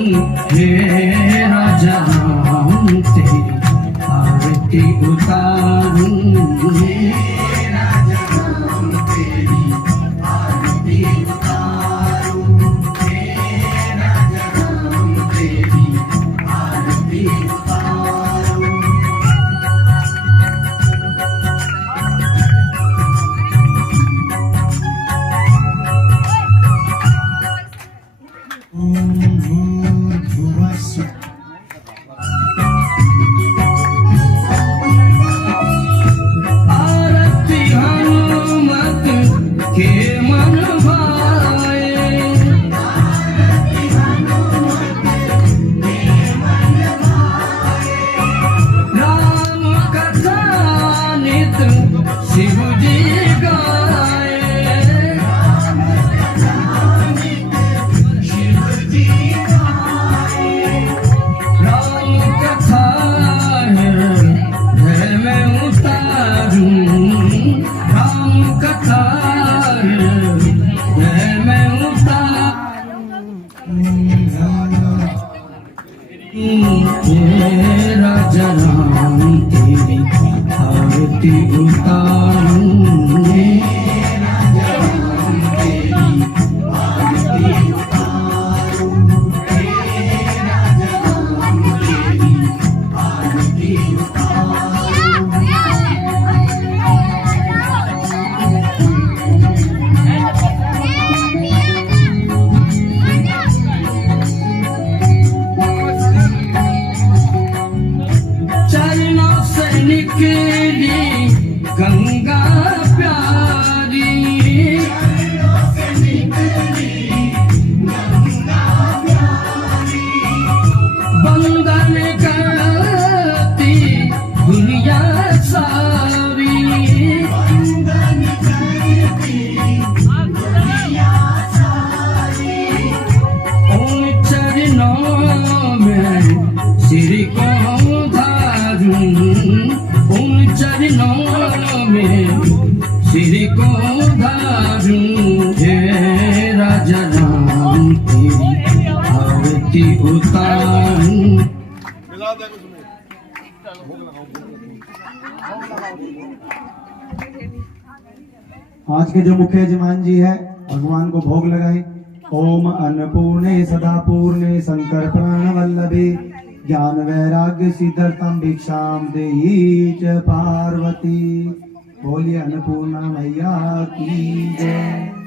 मेरा जनाम तेरी आरती उतारूं आरती हनुमत के मन भाए राम कथा नित शिव जी गाए राम कथा है मैं उतारूं राम कथा है मैं उतारूं तेरा जनाम तेरी आरती उतारूं उतारूं। आज के जो मुख्य यजमान जी है भगवान को भोग लगाए। ओम अन्नपूर्णे सदा पूर्णे शंकर प्राण वल्लभे ज्ञान वैराग्य सिद्धर्थम भिक्षाम देहि च पार्वती। बोलिए अन्नपूर्णा मैया की जय।